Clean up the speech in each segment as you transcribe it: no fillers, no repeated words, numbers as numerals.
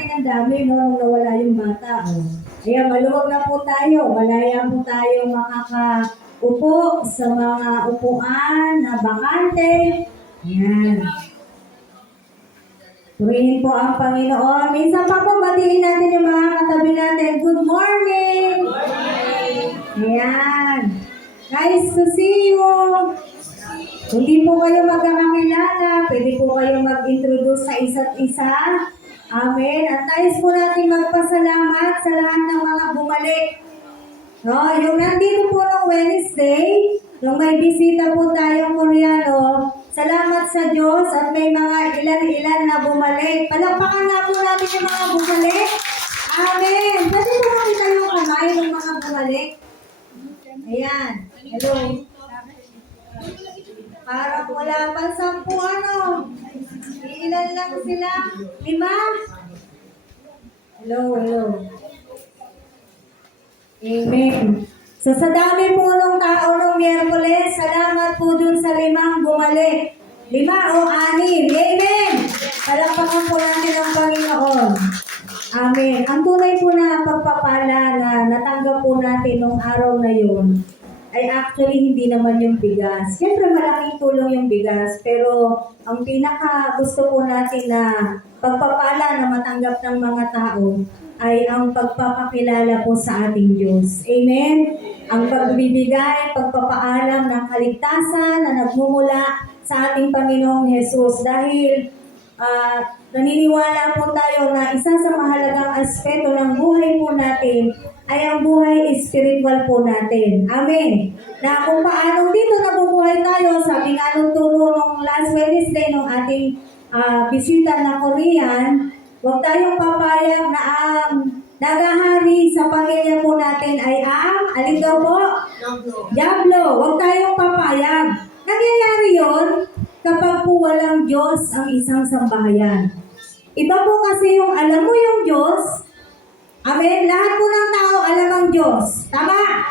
natin ang dami, no, nung nawala yung bata. Kaya maluwag na po tayo, malaya po tayo makakaupo sa mga upuan na bakante. Ayan. Purihin po ang Panginoon. Minsan pa po, batiin natin yung mga katabi natin. Good morning! Ayan. Nice to see you! Kung di po kayo magkakakilala, pwede po kayo mag-introduce sa isa't isa. Amen. At nais po natin magpasalamat sa lahat ng mga bumalik. No, yung nandito po ng Wednesday, nung may bisita po tayong Koreano, salamat sa Diyos at may mga ilan-ilan na bumalik. Palakpakan nga po natin yung mga bumalik. Amen. Pwede po makita yung kamay ng mga bumalik. Ayan. Hello. Parang wala pang 10, ano? Ilan lang sila? 5? Hello. Amen. So sa dami po nung tao nung Miyerkules, salamat po dun sa 5 bumalik. 5 o 6. Amen. Palakpakan po natin ang Panginoon. Amen. Ang tunay po na pagpapala na natanggap po natin nung araw na yun, ay actually hindi naman yung bigas. Siyempre malaking tulong yung bigas, pero ang pinaka gusto po natin na pagpapala na matanggap ng mga tao ay ang pagpapakilala po sa ating Diyos. Amen? Ang pagbibigay, pagpapaalam ng kaligtasan na nagmumula sa ating Panginoong Jesus. Dahil naniniwala po tayo na isa sa mahalagang aspeto ng buhay po natin ay ang buhay spiritual po natin. Amen. Na kung paano dito nabubuhay tayo, sabi nga nung turo nung last Wednesday nung ating bisita na Korean, huwag tayong papayag na ang nagahari sa pamilya po natin ay ang, alin daw po? Diablo. Huwag tayong papayag. Nangyayari yun kapag po walang Diyos ang isang sambahayan. Iba po kasi yung alam mo yung Diyos. Amen. Lahat po ng tao alam ang Diyos. Tama?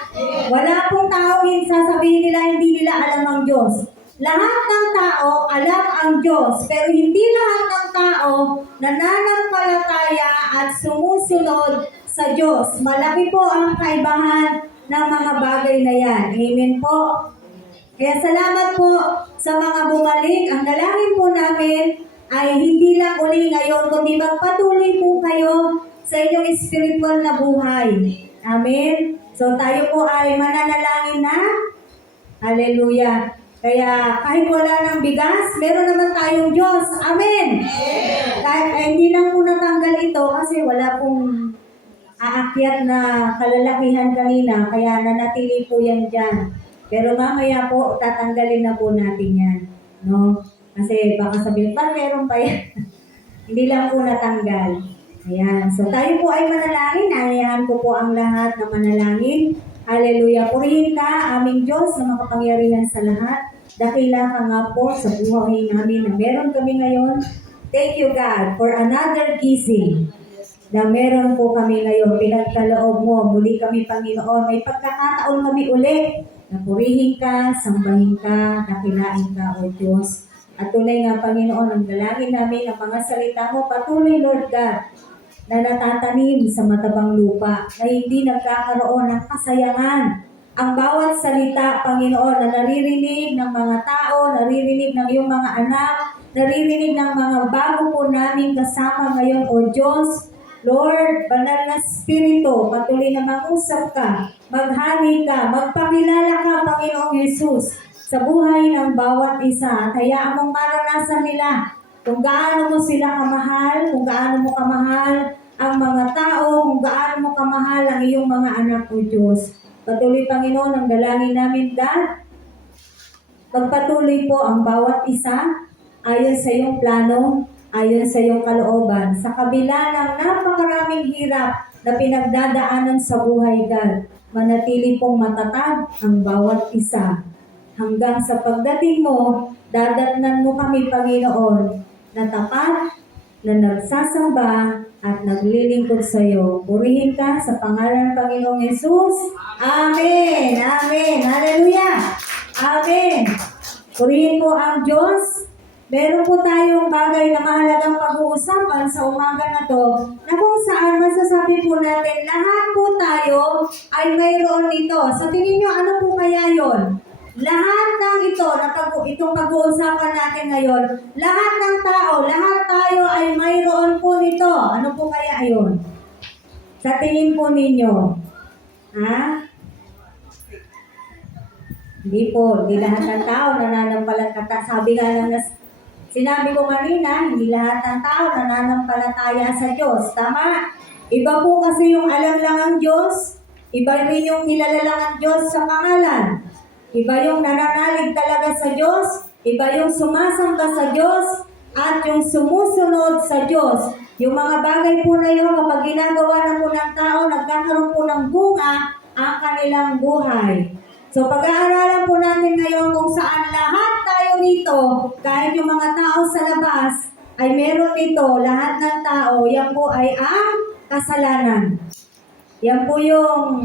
Wala pong tao sasabihin nila hindi nila alam ang Diyos. Lahat ng tao alam ang Diyos. Pero hindi lahat ng tao nananampalataya at sumusunod sa Diyos. Malaki po ang kaibahan ng mga bagay na yan. Amen po. Kaya salamat po sa mga bumalik. Ang dalangin po namin ay hindi lang uli ngayon, kundi magpatuloy po kayo sa inyong spiritual na buhay. Amen? So tayo po ay mananalangin na. Hallelujah. Kaya kahit wala ng bigas, meron naman tayong Diyos. Amen? Kahit hindi lang po natanggal ito kasi wala pong aakyat na kalalakihan kanina, kaya nanatili po yan dyan. Pero mamaya po, tatanggalin na po natin yan. No? Kasi baka sabihin, meron pa yan. Hindi lang po natanggal. Ayan. So tayo po ay manalangin. Ayahan ko po ang lahat na manalangin. Hallelujah. Purihin ka, aming Diyos na makapangyarihan sa lahat. Dakila ka nga po sa buhay namin na meron kami ngayon. Thank you, God, for another gising na meron po kami ngayon. Pinagkaloob mo. Muli kami, Panginoon. May pagkakataon kami uli na purihin ka, sambahin ka, dakilain ka, O Diyos. At tunay nga, Panginoon, ang dalangin namin ang mga salita mo. Patuloy, Lord God, na natatanim sa matabang lupa, na hindi nagkakaroon ng kasayangan. Ang bawat salita, Panginoon, na naririnig ng mga tao, naririnig ng iyong mga anak, naririnig ng mga bago po namin kasama ngayon, O Diyos. Lord, banal na Espiritu, patuloy na mag-usap ka, maghari ka, magpakilala ka, Panginoong Jesus, sa buhay ng bawat isa. At hayaan mong maranasan nila kung gaano mo sila kamahal, kung gaano mo kamahal ang mga tao, kung gaano mo kamahal ang iyong mga anak, O Diyos. Patuloy, Panginoon, ang dalangin namin, God. Magpatuloy po ang bawat isa ayon sa iyong plano, ayon sa iyong kalooban. Sa kabila ng napakaraming hirap na pinagdadaanan sa buhay, God, manatili pong matatag ang bawat isa. Hanggang sa pagdating mo, dadatnan mo kami, Panginoon, na tapat, na nagsasamba at naglilingkod sa iyo. Purihin ka sa pangalan ng Panginoong Jesus. Amen. Amen. Hallelujah. Amen. Purihin mo ang Diyos meron po tayong bagay na mahalagang pag-uusapan sa umaga na to, na kung saan masasabi po natin, lahat po tayo ay mayroon nito. Sa tingin nyo, ano po kaya yon? Lahat ng itong pag-uusapan natin ngayon, lahat ng tao, lahat tayo ay mayroon po nito. Ano po kaya yon? Sa tingin po ninyo? Ha? Hindi po, hindi lahat ng tao nananampalataya. Sabi nga lang sinabi ko kanina, hindi lahat ng tao nananampalataya sa Diyos. Tama? Iba po kasi yung alam lang ang Diyos, iba rin yung kilala lang ang Diyos sa pangalan. Iba yung nananalig talaga sa Diyos, iba yung sumasamba sa Diyos, at yung sumusunod sa Diyos. Yung mga bagay po na yun, kapag ginagawa na po ng tao, nagkakaroon po ng bunga ang kanilang buhay. So pag-aaralan po natin ngayon kung saan lahat tayo dito, kahit yung mga tao sa labas, ay meron dito, lahat ng tao, yan po ay ang kasalanan. Yan po yung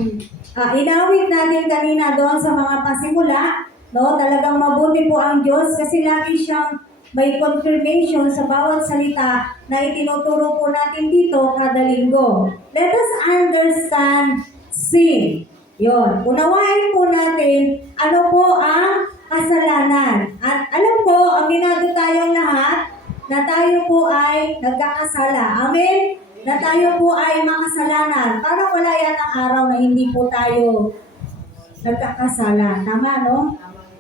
inawit natin kanina doon sa mga pasimula. No? Talagang mabuti po ang Diyos kasi lagi siyang may confirmation sa bawat salita na itinuturo po natin dito kada linggo. Let us understand sin. Yon, unawain po natin ano po ang kasalanan. At alam ko, aminado tayong lahat na tayo po ay nagkakasala. Amen? Na tayo po ay makasalanan. Parang wala yan ang araw na hindi po tayo nagkakasala. Tama, no?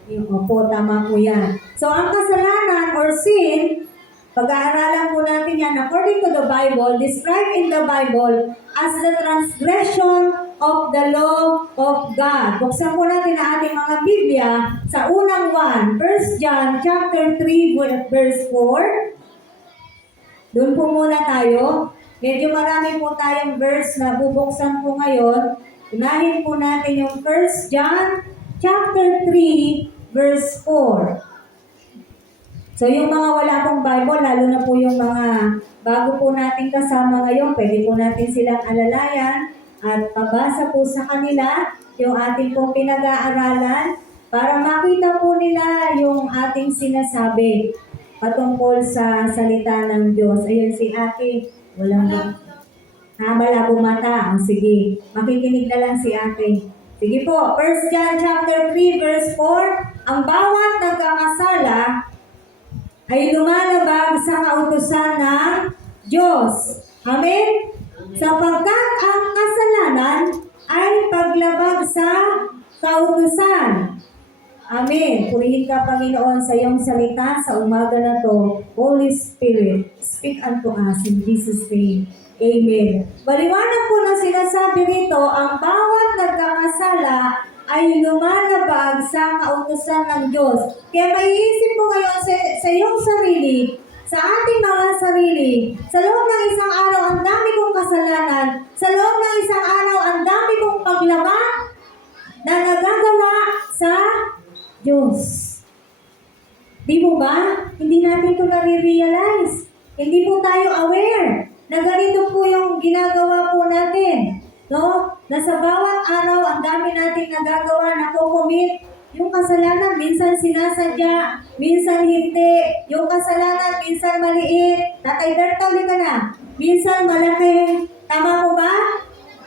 Opo, tama po yan. So, ang kasalanan or sin, pag-aaralan po natin yan, according to the Bible, described in the Bible as the transgression of the law of God. Buksan po natin ang ating mga Biblia sa unang 1, 1 John chapter 3, verse 4. Doon po muna tayo. Medyo marami po tayong verse na bubuksan po ngayon. Unahin po natin yung 1 John chapter 3, verse 4. So yung mga wala pong Bible, lalo na po yung mga bago po nating kasama ngayon, pwede po natin silang alalayan at pabasa po sa kanila yung ating pong pinag-aaralan para makita po nila yung ating sinasabi patungkol sa salita ng Diyos. Ayun si ate, walang malabo mata. Sige, makikinig na lang si ate. Sige po, 1 John chapter 3 verse 4, ang bawat nagkakasala ay lumalabag sa kautusan ng Diyos. Amen? Sapagkat ang kasalanan ay paglabag sa kautusan. Amen. Purihin ka, Panginoon, sa iyong salita sa umaga na to. Holy Spirit, speak unto us in Jesus' name. Amen. Maliwanag po na sinasabi rito, ang bawat nagkakasala ay lumalabag sa kautusan ng Diyos. Kaya maiisip mo ngayon sa iyong sarili, sa ating mga sarili, sa loob ng isang araw, ang dami kong kasalanan, sa loob ng isang araw, ang dami kong paglabag na nagagawa sa Diyos. Di mo ba? Hindi natin ito nare-realize. Hindi po tayo aware na ganito po yung ginagawa po natin. No? Na sa bawat araw, ang dami natin nagagawa, nakukumit. Yung kasalanan, minsan sinasadya, minsan hindi. Yung kasalanan, minsan maliit. Tatay Bertali ka na. Minsan malaki. Tama po ba?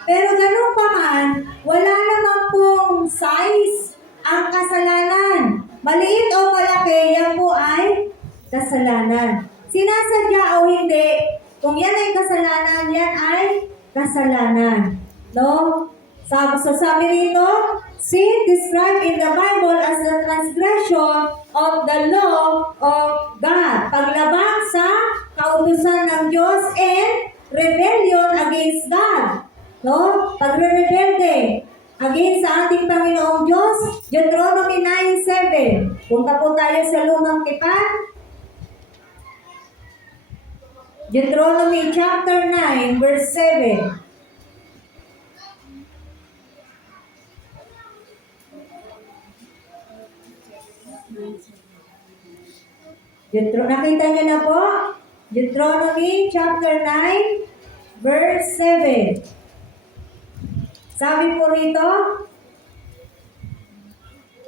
Pero ganun pa man, wala naman pong size ang kasalanan. Maliit o malaki, yan po ay kasalanan. Sinasadya o hindi, kung yan ay kasalanan, yan ay kasalanan. No? Sabi rito, sin described in the Bible as the transgression of the law of God. Paglabag sa kautusan ng Diyos and rebellion against God. No? Pagre-rebelde against sa ating Panginoong Diyos. Deuteronomy 9:7. Punta po tayo sa Lumang Tipan. Deuteronomy chapter 9, verse 7. Nakita niyo na po? Deuteronomy chapter 9, verse 7. Sabi po rito,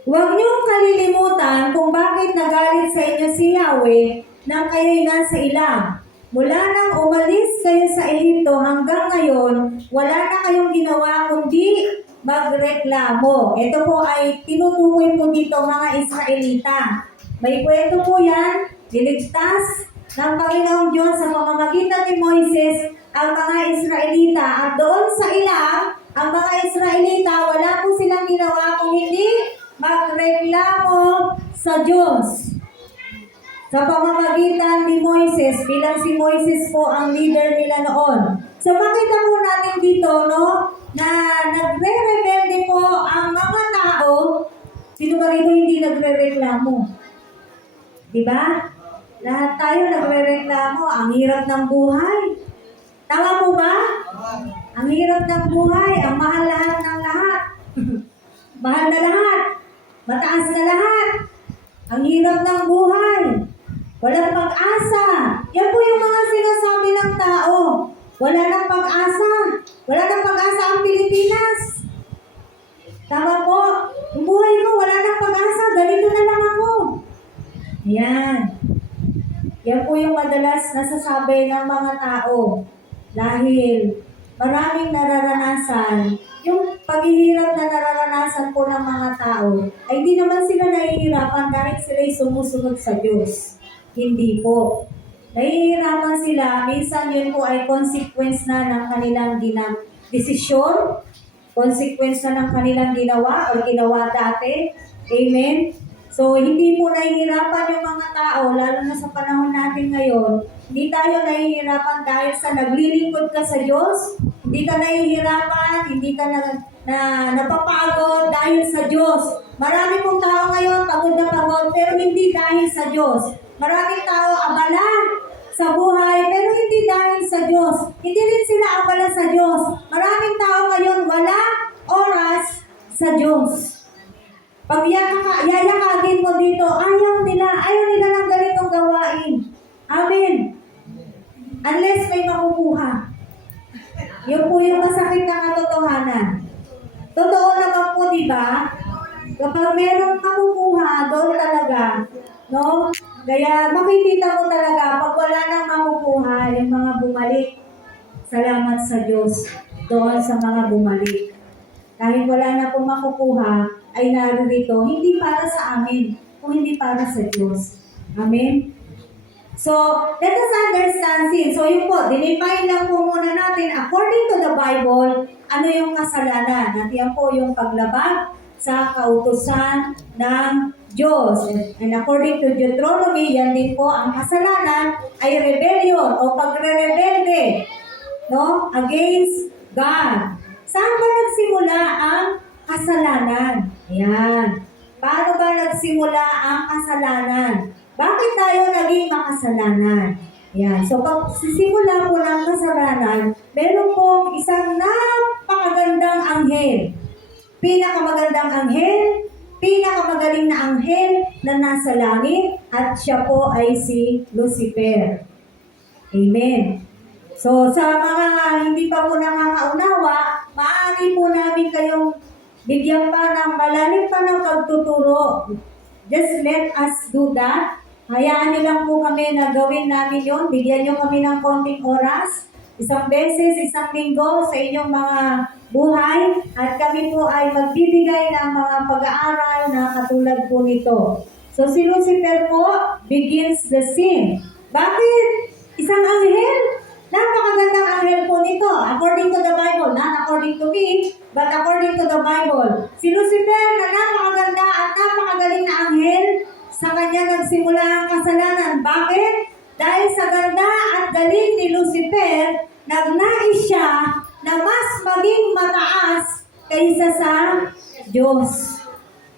Huwag niyong kalilimutan kung bakit nagalit sa inyo si Yahweh nang kayo'y nasa ilang. Mula nang umalis kayo sa Ehipto hanggang ngayon, wala na kayong ginawa kundi magreklamo. Ito po ay tinutukoy po dito mga Israelita. May kwento po yan, niligtas ng Panginoong Diyos sa pamamagitan ni Moises ang mga Israelita. At doon sa ilang, ang mga Israelita, wala po silang ginawa kung hindi magreklamo sa Diyos. Sa pamamagitan ni Moises, bilang si Moises po ang leader nila noon. So makita po natin dito, no, na nagre-rebelde po ang mga tao. Sino ba rito hindi nagre-reklamo? Diba? Lahat tayo nagre-reklamo. Ang hirap ng buhay. Tama po ba? Ang hirap ng buhay. Ang mahal lahat ng lahat. Mahal na lahat. Mataas na lahat. Ang hirap ng buhay. Walang pag-asa. Yan po yung mga sinasabi ng tao. Wala nang pag-asa. Wala nang pag-asa ang Pilipinas. Tama po. Yung buhay ko, wala nang pag-asa. Ganito na lang ako. Yan. Yan po yung madalas nasasabi ng mga tao. Dahil maraming nararanasan. Yung paghihirap na nararanasan po ng mga tao, ay hindi naman sila nahihirapan dahil sila'y sumusunod sa Diyos. Hindi po. Nahihirapan sila, minsan yun po ay consequence na ng kanilang desisyon, consequence na ng kanilang ginawa o ginawa dati. Amen? So, hindi po nahihirapan yung mga tao, lalo na sa panahon natin ngayon. Hindi tayo nahihirapan dahil sa naglilingkod ka sa Diyos. Hindi ka nahihirapan, hindi ka napapagod dahil sa Diyos. Marami pong tao ngayon, pagod na pagod, pero hindi dahil sa Diyos. Maraming tao abala sa buhay, pero hindi dahil sa Diyos. Hindi rin sila abala sa Diyos. Maraming tao ngayon, wala oras sa Diyos. Pag yayakagin mo dito, ayaw nila ng ganitong gawain. Amen. Unless may makukuha. Yun po yung masakit na katotohanan. Totoo naman po, di ba? Kapag merong makukuha, doon talaga, no? Kaya makikita mo talaga, pag wala nang makukuha, yung mga bumalik, salamat sa Diyos doon sa mga bumalik. Kahit wala na pong makukuha, ay narito, hindi para sa amin, kung hindi para sa Diyos. Amen? So, let us understand sin. So, yun po, dinefine lang po muna natin, according to the Bible, ano yung kasalanan. At yan po yung paglabag sa kautusan ng Diyos. And according to Deuteronomy, yan din po, ang kasalanan ay rebellion o pagre-rebelde, no, against God. Saan ba nagsimula ang kasalanan? Ayan. Paano ba nagsimula ang kasalanan? Bakit tayo naging makasalanan? Ayan. So, pag sisimula po ng kasalanan, meron pong isang napakagandang anghel. Pinakamagandang anghel, pinakamagaling na anghel na nasa langit, at siya po ay si Lucifer. Amen. So, sa mga hindi pa po nakakaunawa, maaari po namin kayong bigyan pa ng malalim pa ng pagtuturo. Just let us do that. Hayaan niyo lang po kami na gawin namin yun. Bigyan niyo kami ng konting oras. Isang beses, isang linggo sa inyong mga buhay. At kami po ay magbibigay ng mga pag-aaral na katulad po nito. So, si Lucifer po begins the sin. Bakit? Isang anghel. Napakagandang anghel po nito. According to the Bible, not according to me, but according to the Bible. Si Lucifer na napakaganda at napakagaling na anghel, sa kanya nagsimula ang kasalanan. Bakit? Dahil sa ganda at galing ni Lucifer, nagnais siya na mas maging mataas kaysa sa Diyos.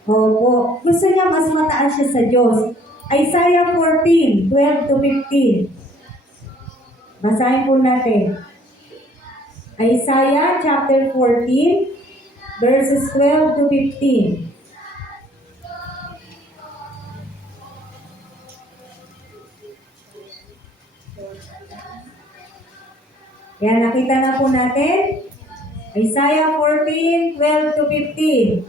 Opo. Gusto niya mas mataas siya sa Diyos. Isaiah 14:12-15. Basahin po natin. Isaiah chapter 14, verses 12-15. Yan, nakita na po natin. Isaiah 14:12-15.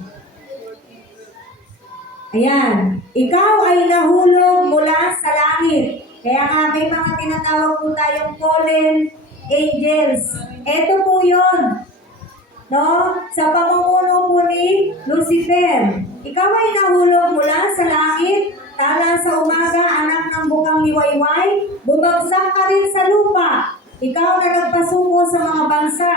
Ayan. Ikaw ay nahulog mula sa langit. Kaya nga may mga tinatawag po tayong fallen angels. Ito po yun. No? Sa pamumuno po ni Lucifer. Ikaw ay nahulog mula sa langit. Tala sa umaga, anak ng bukang liwayway. Bumagsak ka rin sa lupa. Ikaw na nagpasuko sa mga bansa.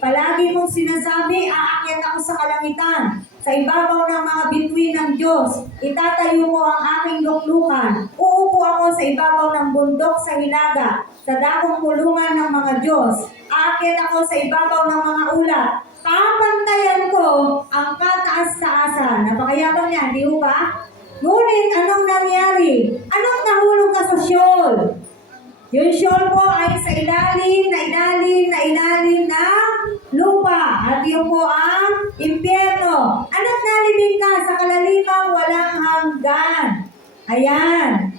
Palagi mong sinasabi, aakyat ako sa kalangitan. Sa ibabaw ng mga bituin ng Diyos, itatayo ko ang aking luklukan. Uupo ako sa ibabaw ng bundok sa hilaga, sa dakong kulungan ng mga Diyos. Aakyat ako sa ibabaw ng mga ulat. Papantayan ko ang kataas-taasan. Napakayabang niya, di ba? Ngunit anong nangyari? Anong nahulog ka sa Sheol? Yung Sheol po ay sa ilalim ng lupa. At yun po ang impyerno. Ano't nalibing ka sa kalalimang walang hanggan. Ayan.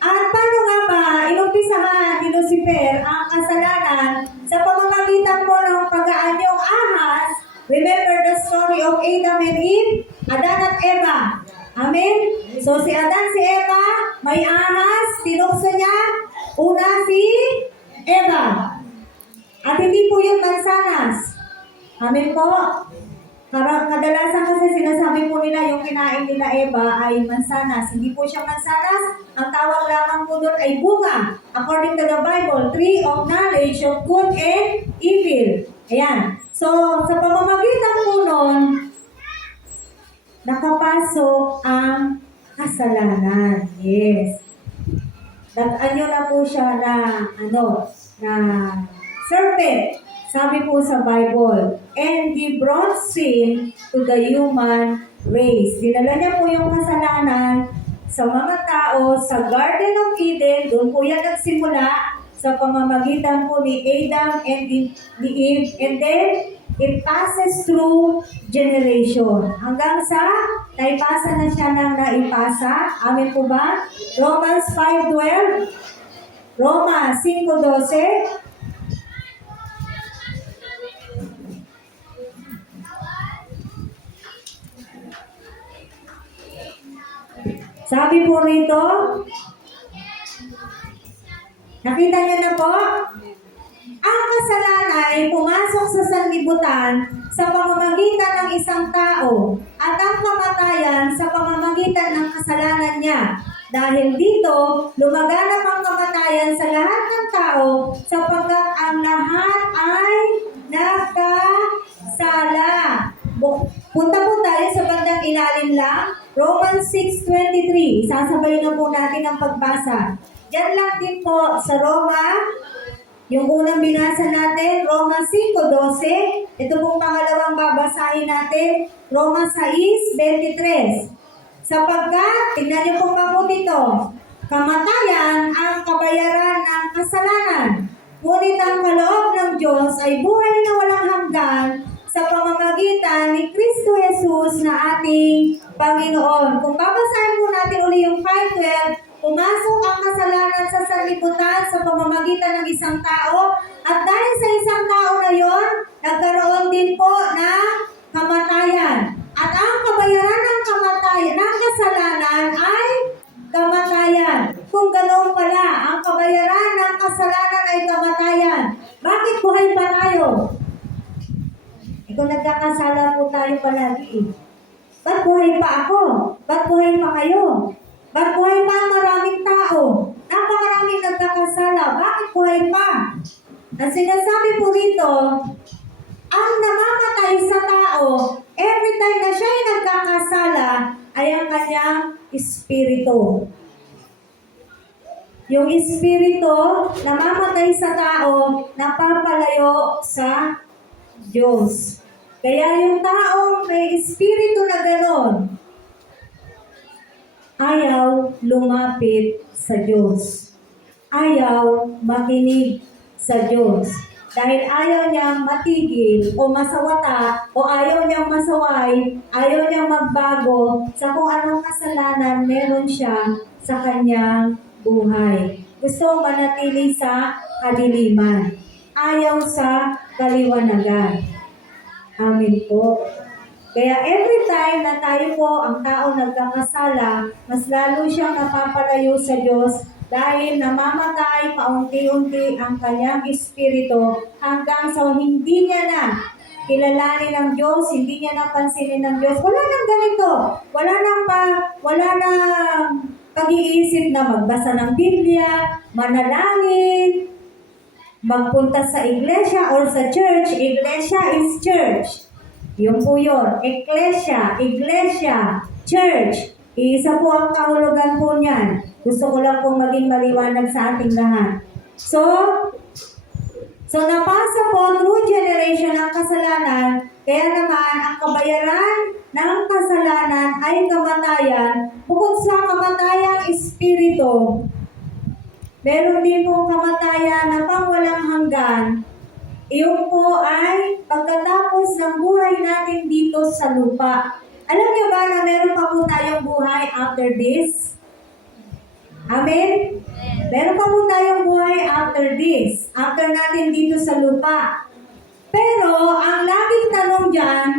At paano nga ba inumpisahan ni Lucifer ang kasalanan sa pamamagitan po ng pag-aanyong ahas? Remember the story of Adam and Eve? Adan at Eva. Amen? So si Adan, si Eva, may ahas, tinukso niya, una si Eva. At hindi po yung mansanas. Amen po? Kadalasan kasi sinasabi po nila yung kinain nila Eva ay mansanas. Hindi po siya mansanas. Ang tawag lamang po doon ay bunga. According to the Bible, tree of knowledge of good and evil. Ayan. So, sa pamamagitan po nun, nakapasok ang kasalanan. Yes. Dagaan nyo na po siya na, na serpent. Sabi po sa Bible, and he brought sin to the human race. Dinala niya po yung kasalanan sa mga tao sa Garden of Eden. Doon po yan nagsimula sa pamamagitan po ni Adam and ni Eve. And then, it passes through generation. Hanggang sa naipasa na siya ng naipasa. Amen po ba? Romans 5:12. Roma 5:12. Sabi po rito, nakita niyo na po? Ang kasalanan ay pumasok sa sanlibutan sa pamamagitan ng isang tao at ang kamatayan sa pamamagitan ng kasalanan niya. Dahil dito, lumaganap ang kamatayan sa lahat ng tao sapagkat ang lahat ay nagkasala. Punta po tayo sa bandang ilalim lang. Romans 6:23. Sasabay na po natin ang pagbasa. Diyan lang din po sa Roma. Yung unang binasa natin, Roma 5:12. Ito pong pangalawang babasahin natin, Roma 6:23. Sapagkat, tingnan niyo pong mabuti ito, kamatayan ang kabayaran ng kasalanan. Ngunit ang kaloob ng Diyos ay buhay na walang hanggan sa pamamagitan ni Kristo Jesus na ating Panginoon. Kung babasahin po natin uli yung 5:12, pumasok ang kasalanan sa sanlibutan sa pamamagitan ng isang tao at dahil sa isang tao na yon, nagkaroon din po ng kamatayan. At ang kabayaran ng kamatayan, ng kasalanan ay kamatayan. Kung ganoon pala, ang kabayaran ng kasalanan ay kamatayan. Bakit buhay pa tayo? Kung nagkakasala po tayo palagi. Ba't buhay pa ako? Ba't buhay pa kayo? Ba't buhay pa ang maraming tao? Napakaraming nagkakasala. Bakit buhay pa? Ang sinasabi po dito, ang namamatay sa tao, every time na siya ay nagkakasala, ay ang kanyang espiritu. Yung espiritu, namamatay sa tao, napapalayo sa Diyos. Kaya yung taong may espiritu na ganon, ayaw lumapit sa Diyos. Ayaw makinig sa Diyos. Dahil ayaw niyang matigil o masawata o ayaw niyang masaway, ayaw niyang magbago sa kung anong kasalanan meron siya sa kanyang buhay. Gusto manatili sa kadiliman. Ayaw sa kaliwanagan. Amen po. Kaya every time na tayo po, ang tao nagkakasala, mas lalo siyang napapalayo sa Diyos dahil namamatay paunti-unti ang kanyang espiritu hanggang sa hindi niya na kilalanin ng Diyos, hindi niya napansinin ng Diyos. Wala nang ganito. Wala nang pag-iisip na magbasa ng Biblia, manalangin, magpunta sa iglesia or sa church. Iglesia is church. Yun po yun. Iglesia, church. Isa po ang kahulugan po niyan. Gusto ko lang pong maging maliwanag sa ating lahat. So napasa po through generation ang kasalanan, kaya naman ang kabayaran ng kasalanan ay kamatayan. Bukod sa kamatayang espiritu, meron din po kamatayan na pangwalang hanggan. Iyon po ay pagkatapos ng buhay natin dito sa lupa. Alam niyo ba na meron pa po tayong buhay after this? Amen? Meron pa po tayong buhay after this. After natin dito sa lupa. Pero, ang laging tanong dyan,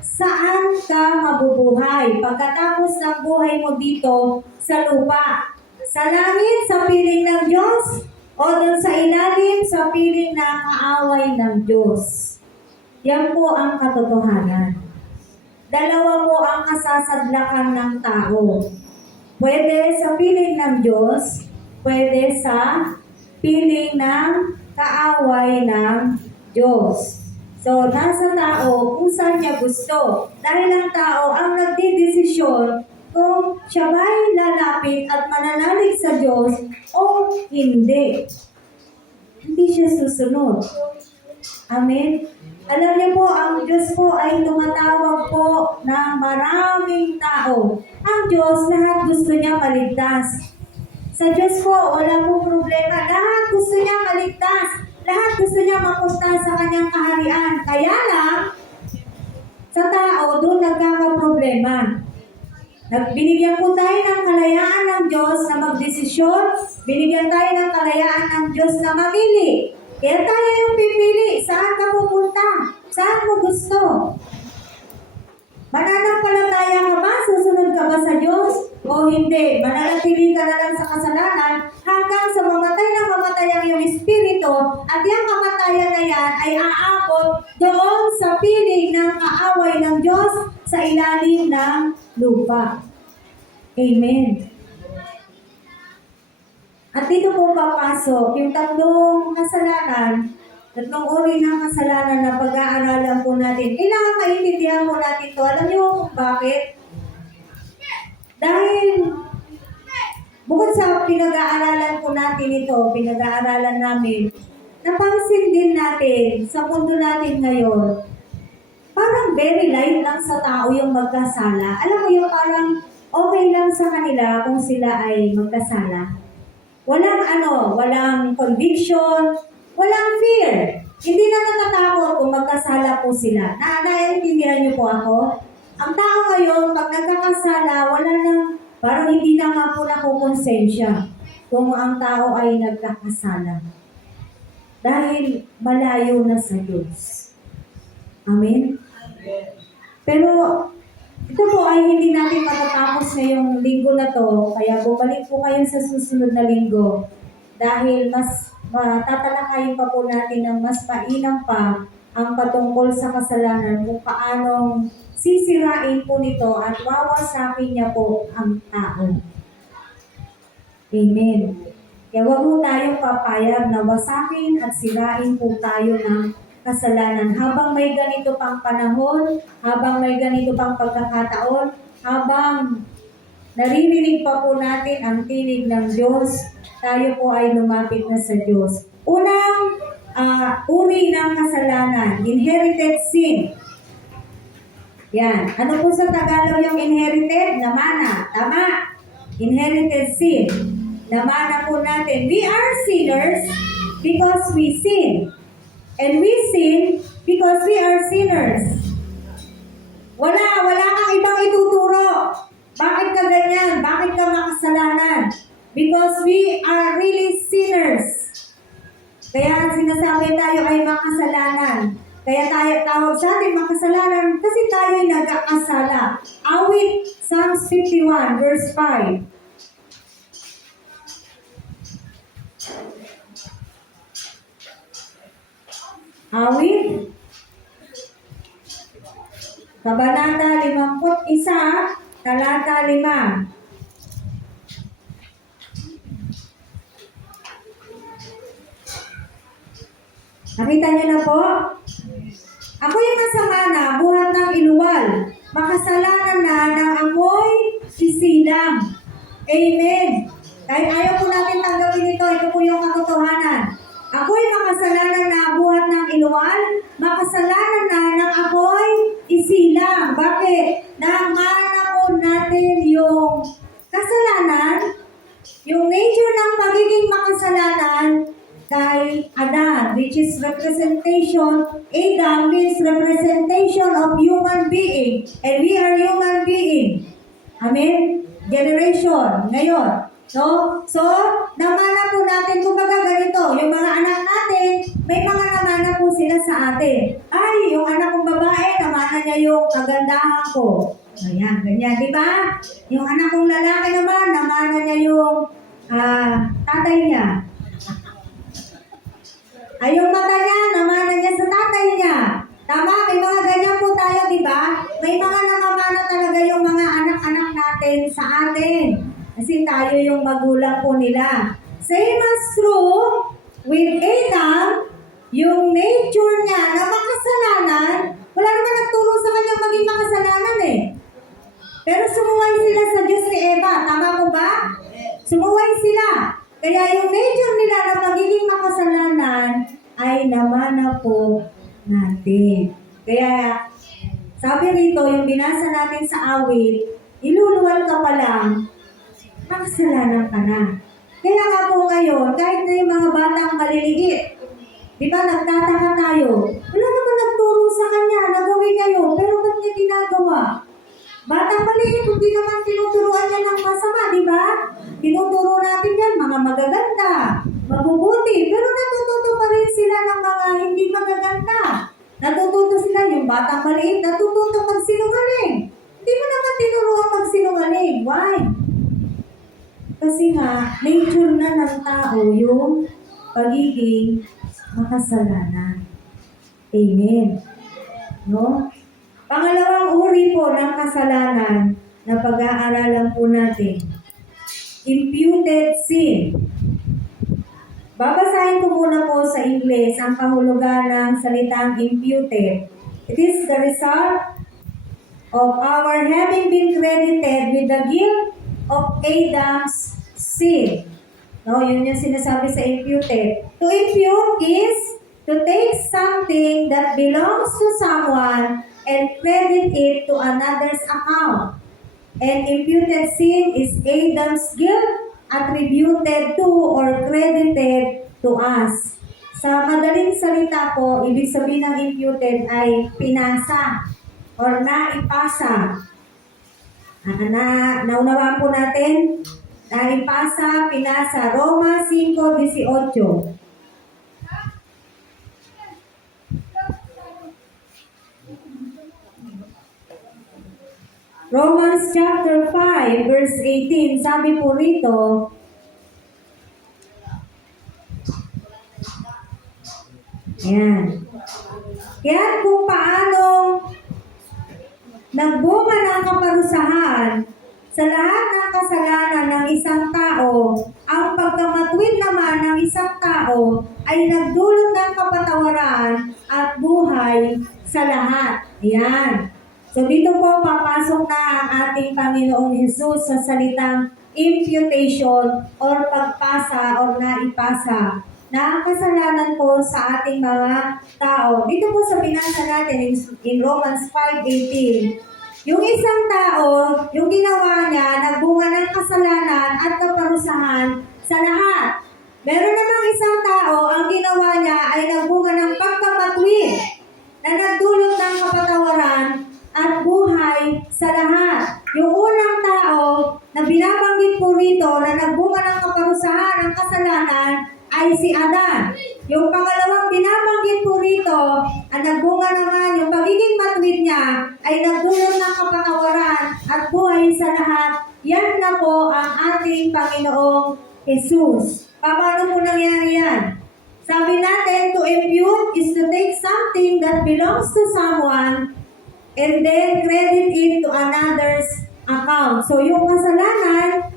saan ka mabubuhay pagkatapos ng buhay mo dito sa lupa? Sa langit, sa piling ng Diyos? O dun sa ilalim, sa piling na kaaway ng Diyos? Yan po ang katotohanan. Dalawa po ang kasasadlakan ng tao. Pwede sa piling ng Diyos, pwede sa piling ng kaaway ng Diyos. So, nasa tao kung saan niya gusto. Dahil ang tao ang nagdidesisyon kung siya ba'y lalapit at mananalig sa Diyos o hindi. Hindi siya susunod. Amen? Alam niyo po, ang Diyos po ay tumatawag po ng maraming tao. Ang Diyos, lahat gusto niya maligtas. Sa Diyos po, wala po problema. Lahat gusto niya maligtas. Lahat gusto niya mapunta sa kanyang kaharian. Kaya lang, sa tao, doon nagkakaproblema. Binigyan po tayo ng kalayaan ng Diyos na magdesisyon. Binigyan tayo ng kalayaan ng Diyos na mamili. Kaya tayo yung pipili. Saan ka pupunta? Saan mo gusto? Mananampalataya ka ba? Susunod ka ba sa Diyos? O hindi? Mananatili ka na lang sa kasalanan hanggang sa mamatay na mamatay ang iyong espiritu at yung kamatayan na yan ay aabot doon sa piling ng kaaway ng Diyos sa ilalim ng lupa. Amen. At dito po papasok yung tatlong kasalanan, tatlong uri ng kasalanan na pag-aaralan po natin. Kailangan maintindihan po natin ito. Alam niyo kung bakit? Dahil bukod sa pinag-aaralan po natin ito, pinag-aaralan namin, napansin din natin sa mundo natin ngayon, parang very light lang sa tao yung magkasala. Alam mo yung parang okay lang sa kanila kung sila ay magkasala. Walang conviction, walang fear. Hindi na natatakot kung magkasala po sila. Naiintindihan niyo po ako? Ang tao ngayon, pag nagkakasala, parang hindi na nga po nakukonsensya kung ang tao ay nagkakasala. Dahil malayo na sa Diyos. Amen? Pero, ito po ay hindi natin matatapos ngayong linggo na to, kaya bumalik po kayo sa susunod na linggo dahil mas tatalakayin pa po natin ng mas mainam pa ang patungkol sa kasalanan kung paanong sisirain po nito at wawasakin niya po ang tao. Amen. Kaya huwag po tayong papayag na wasakin at sirain po tayo ng kasalanan. Habang may ganito pang panahon, habang may ganito pang pagkakataon, habang naririnig pa po natin ang tinig ng Diyos, tayo po ay lumapit na sa Diyos. Unang uri ng kasalanan, inherited sin. Yan. Ano po sa Tagalog yung inherited? Namana. Tama. Inherited sin. Namana po natin. We are sinners because we sin. And we sin because we are sinners. Wala kang ibang ituturo. Bakit ka ganyan? Bakit ka makasalanan? Because we are really sinners. Kaya sinasabi tayo ay makasalanan. Kaya tayo tawag sa atin makasalanan kasi tayo'y nagkakasala. Awit, Psalms 51, verse 5. Awit, Kabanata 51, talata 5. Nakita niyo na po? Ako'y masama na, buhat ng iluwal. Makasalanan na ng ako'y sisilang. Amen. Kahit ayaw po natin tanggapin ito, ito po yung katotohanan. Ako'y makasalanan na buhat ng iluwal. Makasalanan na ng ako'y isilang. Bakit? Namana po natin yung kasalanan, yung nature ng pagiging makasalanan, kay Adan, which is representation. Adam means representation of human being. And we are human being. Amen? Generation. Ngayon. No? So, namana po natin, kumbaga ganito, yung mga anak natin, may mga namana po sila sa atin. Ay, yung anak kong babae, namana niya yung kagandahan ko. Ayan, ganyan, di ba? Yung anak kong lalaki naman, namana niya yung tatay niya. Ay, yung mata niya, namana niya sa tatay niya. Tama? May mga ganyan po tayo, di ba? May mga namamana talaga yung mga anak-anak natin sa atin. Kasi tayo yung magulang po nila. Same as true with Adam, yung nature niya na makasalanan, wala naman nagturo sa kanya maging makasalanan eh. Pero sumuway sila sa Diyos ni Eva. Tama po ba? Sumuway sila. Kaya yung nature nila na magiging makasalanan ay namana po natin. Kaya sabi rito, yung binasa natin sa awit, iluluwal ka pa lang, makasalanan ka na. Kaya nga po ngayon, kahit na yung mga batang maliliit, di ba nagtataka tayo, wala naman nagturo sa kanya na gawin niya yun, pero ba't niya ginagawa? Batang maliit, hindi naman tinuturuan niya ng masama, di ba? Tinuturo natin yan, mga magaganda, mabubuti, pero natututo pa rin sila ng mga hindi magaganda. Natututo sila, yung batang maliit, natututo magsinungaling. Hindi mo naman tinuruan magsinungaling. Why? Kasi nga, nature na ng tao yung pagiging makasalanan. Amen. No? Pangalawang uri po ng kasalanan na pag-aaralan po natin, imputed sin. Babasahin ko muna po sa Ingles ang kahulugan ng salitang imputed. It is the result of our having been credited with the guilt of Adam's sin. No, yun yung sinasabi sa imputed. To impute is to take something that belongs to someone and credit it to another's account. And imputed sin is Adam's guilt attributed to or credited to us. Sa madaling salita po, ibig sabihin ng imputed ay pinasa or naipasa. Naunawaan po natin? Naipasa, pinasa. Roma 5:18. Romans chapter 5, verse 18, sabi po rito, ayan. Kaya kung paano nagbunga ng kaparusahan sa lahat ng kasalanan ng isang tao, ang pagkamatwid naman ng isang tao ay nagdulot ng kapatawaran at buhay sa lahat. Ayan. So dito po papasok na ang ating Panginoong Hesus sa salitang imputation or pagpasa or naipasa na kasalanan po sa ating mga tao. Dito po sa binasa natin in Romans 5:18, yung isang tao, yung ginawa niya, nagbunga ng kasalanan at kaparusahan sa lahat. Meron namang isang tao, ang ginawa niya ay nagbunga ng pagkamatwid na nagdulot ng kapatawaran at buhay sa lahat. Yung unang tao na binabanggit po rito na nagbunga ng kaparusahan ng kasalanan ay si Adan. Yung pangalawang binabanggit po rito ang nagbunga naman, yung pagiging matuwid niya ay nagdulot ng kapatawaran at buhay sa lahat. Yan na po ang ating Panginoong Jesus. Paano po nangyari yan? Sabi natin, to impute is to take something that belongs to someone and then credit it to another's account. So yung kasalanan,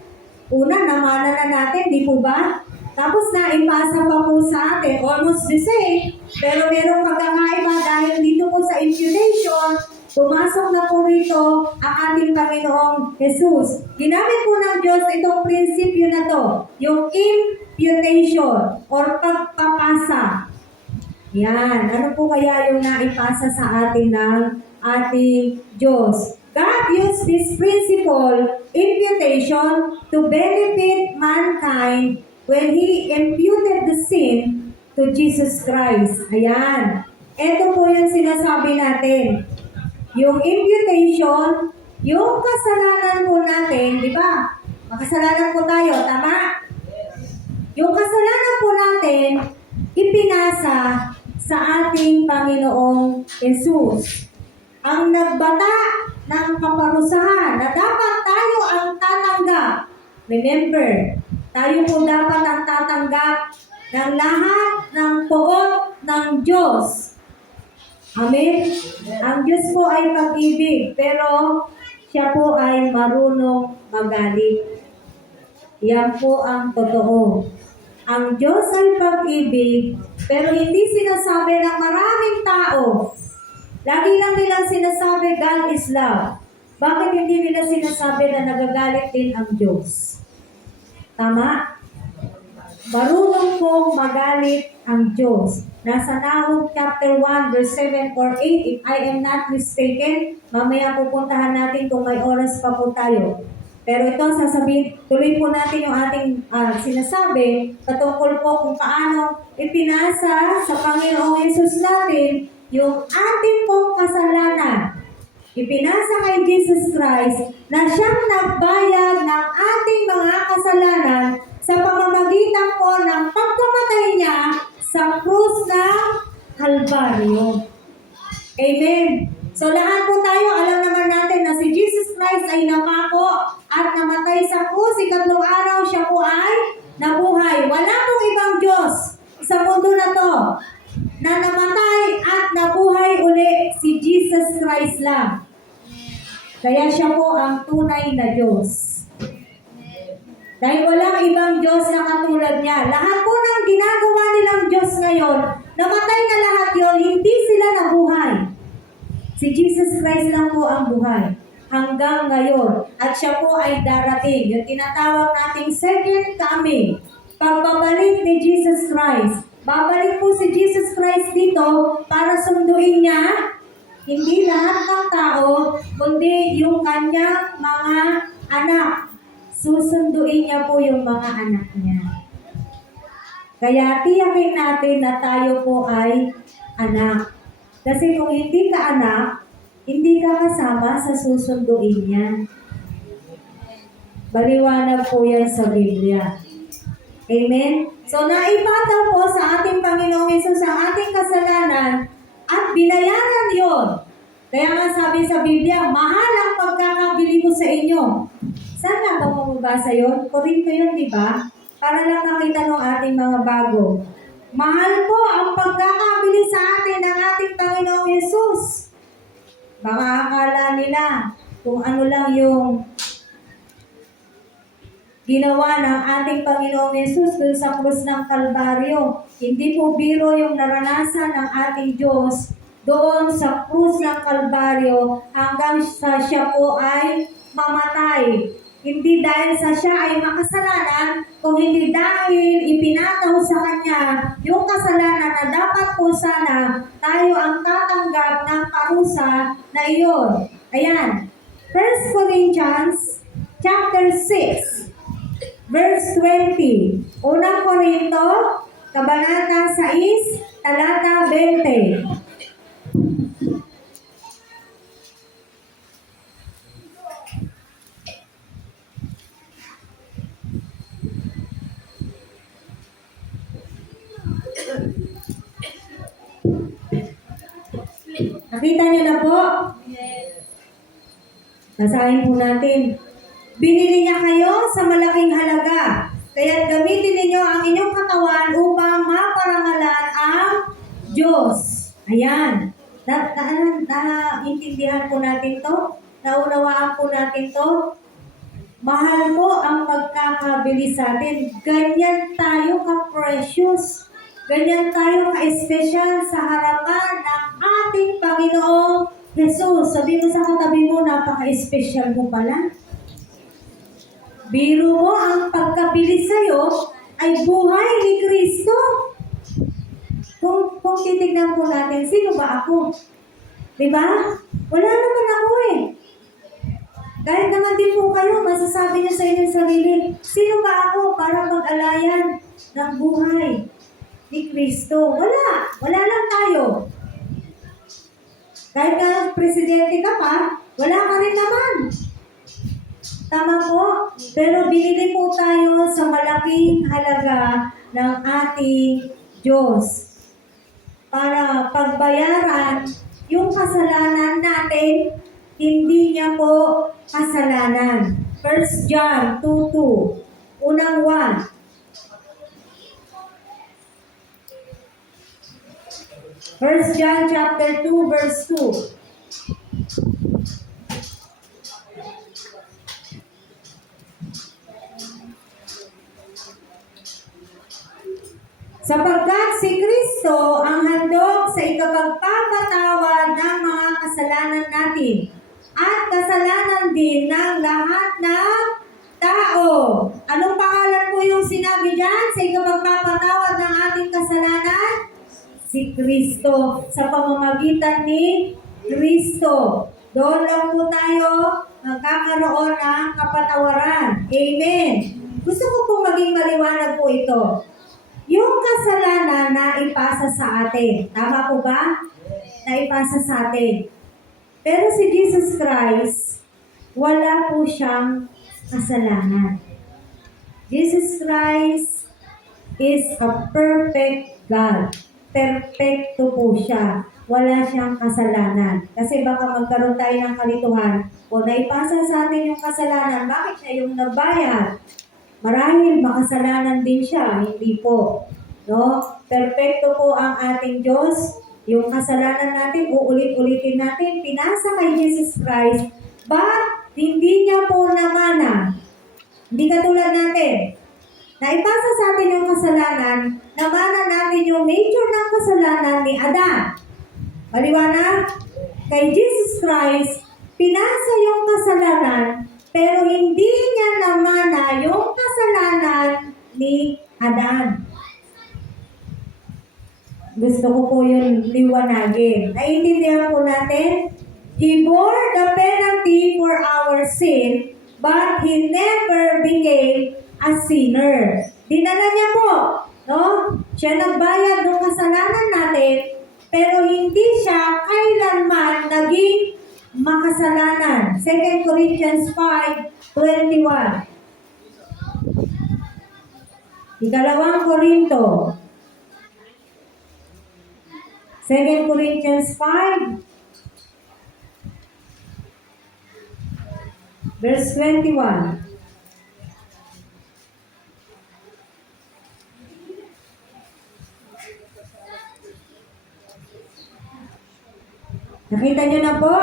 una, namana na natin, di po ba? Tapos na, ipasa pa po sa atin, almost the same, pero merong pagkakaiba dahil dito po sa imputation, pumasok na po rito ang ating Panginoong Jesus. Ginamit po ng Diyos itong prinsipyo na to, yung imputation or pagpapasa. Yan, ano po kaya yung naipasa sa atin ng ating Diyos? God used this principle, imputation, to benefit mankind when He imputed the sin to Jesus Christ. Ayan. Ito po yung sinasabi natin. Yung imputation, yung kasalanan po natin, di ba? Makasalanan po tayo, tama? Yung kasalanan po natin, ipinasa sa ating Panginoong Jesus. Ang nagbata ng kaparusahan na dapat tayo ang tatanggap. Remember, tayo po dapat ang tatanggap ng lahat ng poot ng Diyos. Amen? Ang Diyos po ay pag-ibig, pero siya po ay marunong magalit. Yan po ang totoo. Ang Diyos ay pag-ibig, pero hindi sinasabi ng maraming tao. Lagi lang nilang sinasabi, God is love. Bakit hindi nila sinasabi na nagagalit din ang Diyos? Tama? Marunong pong magalit ang Diyos. Nasa Nahum chapter 1, verse 7 or 8, if I am not mistaken, mamaya pupuntahan natin kung may oras pa po tayo. Pero ito, sasabihin, tuloy po natin yung ating sinasabi patungkol po kung paano ipinasa sa Panginoong Yesus natin yung ating pong kasalanan. Ipinasa kay Jesus Christ na siyang nagbayad ng ating mga kasalanan sa pamamagitan po ng pagkamatay niya sa krus ng Kalbaryo. Amen. So lahat po tayo, alam naman natin na si Jesus Christ ay napako at namatay sa krus. Ikatlong araw siya po ay nabuhay. Wala pong ibang Diyos sa mundo na to na namatay at nabuhay uli, si Jesus Christ lang. Kaya siya po ang tunay na Diyos. Dahil walang ibang Diyos na katulad niya. Lahat po ng ginagawa nilang Diyos ngayon, namatay na lahat yon, hindi sila nabuhay. Si Jesus Christ lang po ang buhay hanggang ngayon. At siya po ay darating. Yung tinatawag nating second coming. Pagbabalik ni Jesus Christ. Babalik po si Jesus Christ dito para sunduin niya hindi lahat ng tao, kundi yung kanyang mga anak. Susunduin niya po yung mga anak niya. Kaya tiyakin natin na tayo po ay anak. Kasi kung hindi ka anak, hindi ka kasama sa susunduin niya. Baliwanag po yan sa Biblia. Amen? So naipataw po sa ating Panginoong Hesus ang ating kasalanan at binayaran yon. Kaya nga sabi sa Biblia, mahal ang pagkakabili ko sa inyo. Saan nga ba mababasa yun? Korinto yun, di ba? Para lang makita ng ating mga bago. Mahal po ang pagkakabili sa atin ng ating Panginoong Hesus. Baka akala nila kung ano lang yung ginawa ng ating Panginoong Hesus dun sa krus ng Kalbaryo. Hindi po biro yung naranasan ng ating Diyos doon sa krus ng Kalbaryo hanggang sa siya po ay mamatay. Hindi dahil sa siya ay makasalanan, kung hindi dahil ipinataw sa kanya yung kasalanan na dapat po sana tayo ang tatanggap ng parusa na iyon. Ayan. 1 Corinthians chapter 6. Verse 20. Unang Korinto, Kabanata 6, Talata 20. Nakita niyo na po? Basahin po natin. Binili niya kayo sa malaking halaga. Kaya gamitin ninyo ang inyong katawan upang maparangalan ang Diyos. Ayan. Naintindihan po natin to? Naunawaan po natin to? Mahal po ang pagkakabili sa atin. Ganyan tayo ka-precious. Ganyan tayo ka-espesyal sa harapan ng ating Panginoong Jesus. Sabi mo sa katabi mo, napaka-espesyal mo pala. Biro mo, ang pagkabili sa'yo ay buhay ni Kristo. Kung titignan po natin, sino ba ako? Diba? Wala naman ako eh. Kahit naman din po kayo, masasabi niyo sa inyong sarili, sino ba ako para mag-alayan ng buhay ni Kristo? Wala. Wala lang tayo. Kahit na presidente ka pa, wala ka rin naman. Tama po? Pero binili po tayo sa malaking halaga ng ating Diyos para pagbayaran yung kasalanan natin. Hindi niya po kasalanan. 1 John 2:2. Unang 1. 1 John chapter 2 verse 2. Sapagkat si Kristo ang handog sa ikapagpapatawad ng mga kasalanan natin at kasalanan din ng lahat ng tao. Anong pangalan po yung sinabi dyan sa ikapagpapatawad ng ating kasalanan? Si Kristo. Sa pamamagitan ni Kristo. Doon lang po tayo magkakaroon ng kapatawaran. Amen. Gusto ko pong maging maliwanag po ito. Yung kasalanan na ipasa sa atin. Tama po ba? Na ipasa sa atin. Pero si Jesus Christ, wala po siyang kasalanan. Jesus Christ is a perfect God. Perfecto po siya. Wala siyang kasalanan. Kasi baka magkaroon tayo ng kalituhan o naipasa sa atin yung kasalanan, bakit siya yung nagbayad? Marahil makasalanan din siya, hindi po. No? Perfecto po ang ating Diyos. Yung kasalanan natin, uulit-ulitin natin, pinasa kay Jesus Christ, but hindi niya po namana. Hindi katulad natin. Naipasa sa atin yung kasalanan, namana natin yung nature ng kasalanan ni Adan. Maliwanag? Kay Jesus Christ, pinasa yung kasalanan, pero hindi niya namana yung kasalanan ni Adan. Gusto ko po yun liwanagin. Naiintindihan po natin? He bore the penalty for our sin, but He never became a sinner. Dinala niya po, no? Siya nagbayad ng kasalanan natin, pero hindi siya kailanman naging makasalanan. 2 Corinthians 5:21. Ikalawang Korinto. 2 Corinthians 5 verse 21. Nakita niyo na po?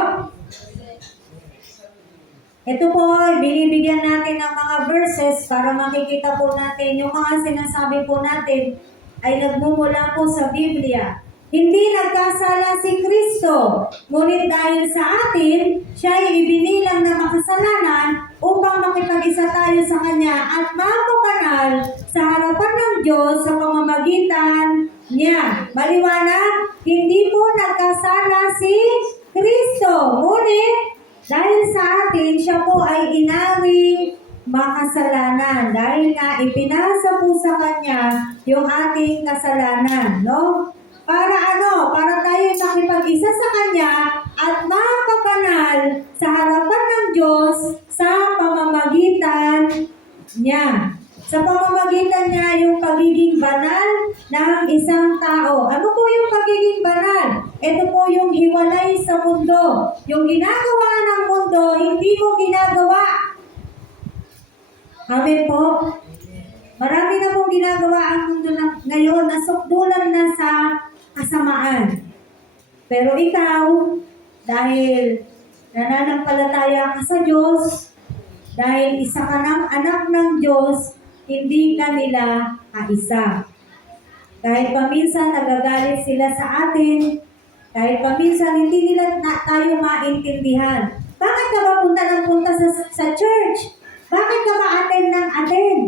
Ito po, binibigyan natin ng mga verses para makikita po natin yung mga sinasabi po natin ay nagmumula po sa Biblia. Hindi nagkasala si Kristo, ngunit dahil sa atin, siya ay ibinilang na makasalanan upang makipag-isa tayo sa Kanya at mapapanal sa harapan ng Diyos sa pamamagitan niya. Maliwanag, hindi po nagkasala si Kristo, ngunit dahil sa atin, siya po ay inaring makasalanan. Dahil nga ipinasa po sa Kanya yung ating kasalanan, no? Para ano? Para tayo makipag-isa sa Kanya at mapapanal sa harapan ng Diyos sa pamamagitan niya. Sa pamamagitan niya yung pagiging banal ng isang tao. Ano po yung pagiging banal? Ito po po yung hiwalay sa mundo. Yung ginagawa ng mundo, hindi mo ginagawa. Amen po. Marami na pong ginagawa ang mundo ngayon, nasukdulan na sa kasamaan. Pero ikaw, dahil nananampalataya ka sa Diyos, dahil isa ka ng anak ng Diyos, hindi ka nila kaisa. Kahit paminsan nagagalit sila sa atin, kahit paminsan hindi nila tayo maintindihan. Bakit ka ba punta ng punta sa church? Bakit ka ba attend ng attend?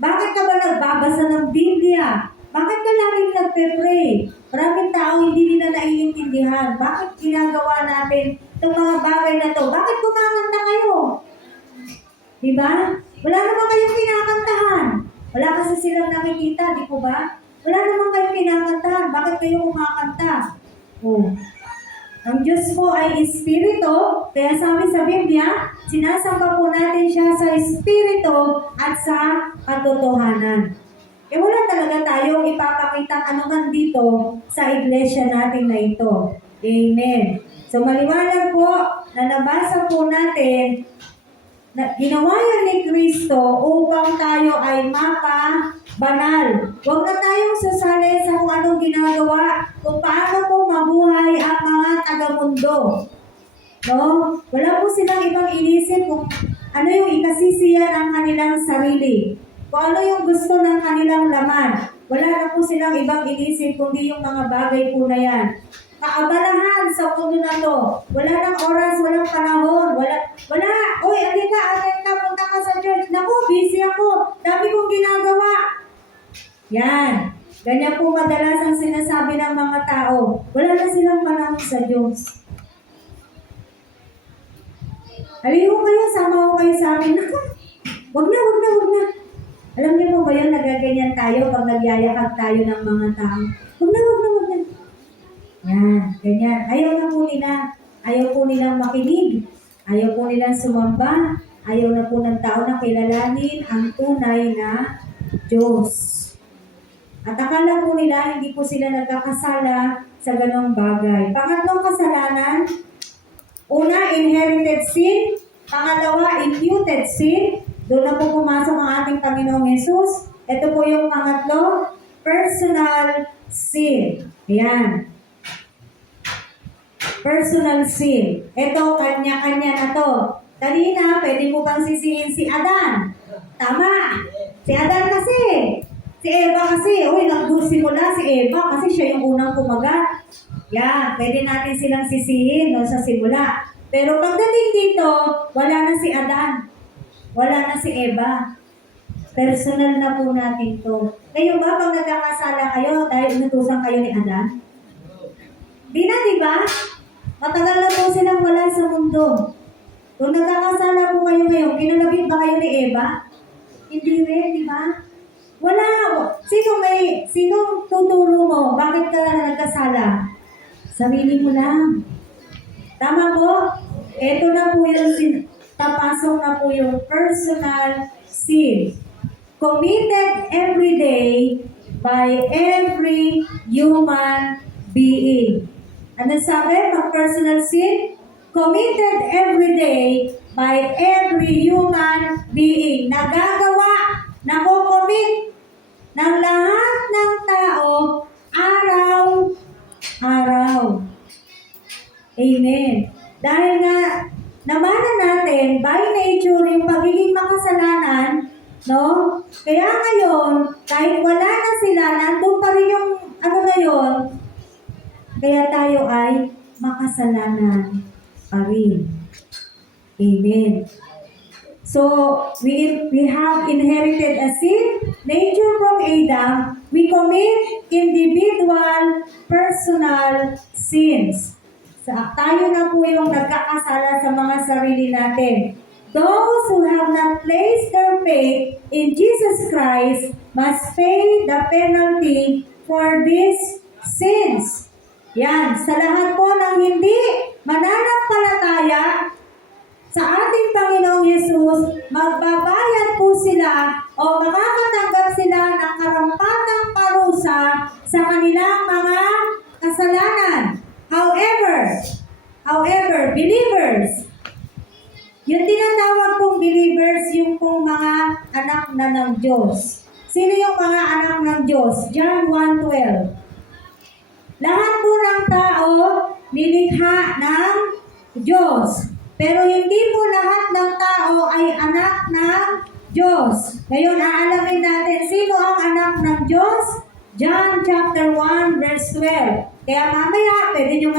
Bakit ka ba nagbabasa ng Biblia? Bakit ka laging nagpe-pray? Maraming tao hindi nila naiintindihan. Bakit ginagawa natin itong mga bagay na to? Bakit kumakanta kayo? Diba? Wala naman kayong kinakantahan. Wala kasi silang nakikita, di po ba? Wala naman kayong kinakantahan. Bakit kayo kumakanta? Oh. Ang Diyos po ay Espiritu, kaya sabi sa Biblia, sinasamba po natin siya sa Espiritu at sa katotohanan. Eh wala talaga tayong ipapakita anuman dito sa iglesia natin na ito. Amen. So maliwanag po na nabasa po natin na ginawa yan ni Kristo upang tayo ay mapabanal. Huwag na tayong sasali sa kung anong ginagawa, kung paano po mabuhay ang mga taga-mundo. No? Wala po silang ibang inisip kung ano yung ikasisiyan ng kanilang sarili. Kung ano yung gusto ng kanilang laman. Wala na po silang ibang inisip kundi yung mga bagay po na yan. Kaabalahan sa mundo na to. Wala nang oras, walang panahon. Wala. Uy, alika, atin ka, punta ka sa church. Naku, busy ako. Dami kong ginagawa. Yan. Ganyan po madalas ang sinasabi ng mga tao. Wala na silang panahon sa Diyos. Aliho kayo, sama ko kayo sa amin. Naku, wag na. Alam niyo po ba yun, nagaganyan tayo pag nagyayakag tayo ng mga tao. Wag na. Yan, ganyan. Ayaw po nilang makinig. Ayaw po nilang sumamba. Ayaw na po ng tao na kilalanin ang tunay na Diyos. At akala po nila, hindi po sila nagkakasala sa ganong bagay. Pangatlong kasalanan, una, inherited sin. Pangalawa, imputed sin. Doon na po pumasok ang ating Panginoong Yesus. Ito po yung pangatlo, personal sin. Ayan. Personal sin. Ito, kanya-kanya na to. Kanina, pwede mo bang sisihin si Adan? Tama. Si Adan kasi. Si Eva kasi. Uy, nagsimula si Eva kasi siya yung unang kumagat. Yan, pwede natin silang sisihin no, sa simula. Pero pagdating dito, wala na si Adan. Wala na si Eva. Personal na po natin to. Kayo ba, pag nagkakasala kayo, dahil inutusan kayo ni Adan? Di na, di ba? Matagal na po silang wala sa mundo. Kung nagkakasala po kayo ngayon, kinalabit ba kayo ni Eva? Hindi rin, di ba? Wala. Sinong tuturo mo? Bakit ka nagkasala? Sarili mo lang. Tama po? Ito na po yung tapasok na po yung personal sin. Committed every day by every human being. Ano sabi? Pag personal sin? Committed every day by every human being. Nagagawa, nakocommit ng lahat ng tao araw-araw. Amen. Dahil nga, namanan natin by nature yung pagiging makasalanan, no? Kaya ngayon, kahit wala na sila, nandun pa rin yung ano na yun, kaya tayo ay makasalanan pa rin. Amen. So, we have inherited a sin, nature from Adam. We commit individual, personal sins. Tayo na po yung nagkakasala sa mga sarili natin. Those who have not placed their faith in Jesus Christ must pay the penalty for these sins. Yan, sa lahat po ng hindi mananampalataya sa ating Panginoong Yesus, magbabayad po sila o makakatanggap sila ng karampatang parusa sa kanilang mga kasalanan. However, However, believers, yung tinatawag kong believers, yung pong mga anak na ng Diyos. Sino yung mga anak ng Diyos? John 1:12. Lahat po ng tao nilikha ng Diyos. Pero hindi po lahat ng tao ay anak ng Diyos. Ngayon, aalamin natin sino ang anak ng Diyos? John chapter 1 verse 12. Kaya mamaya, pwede nyo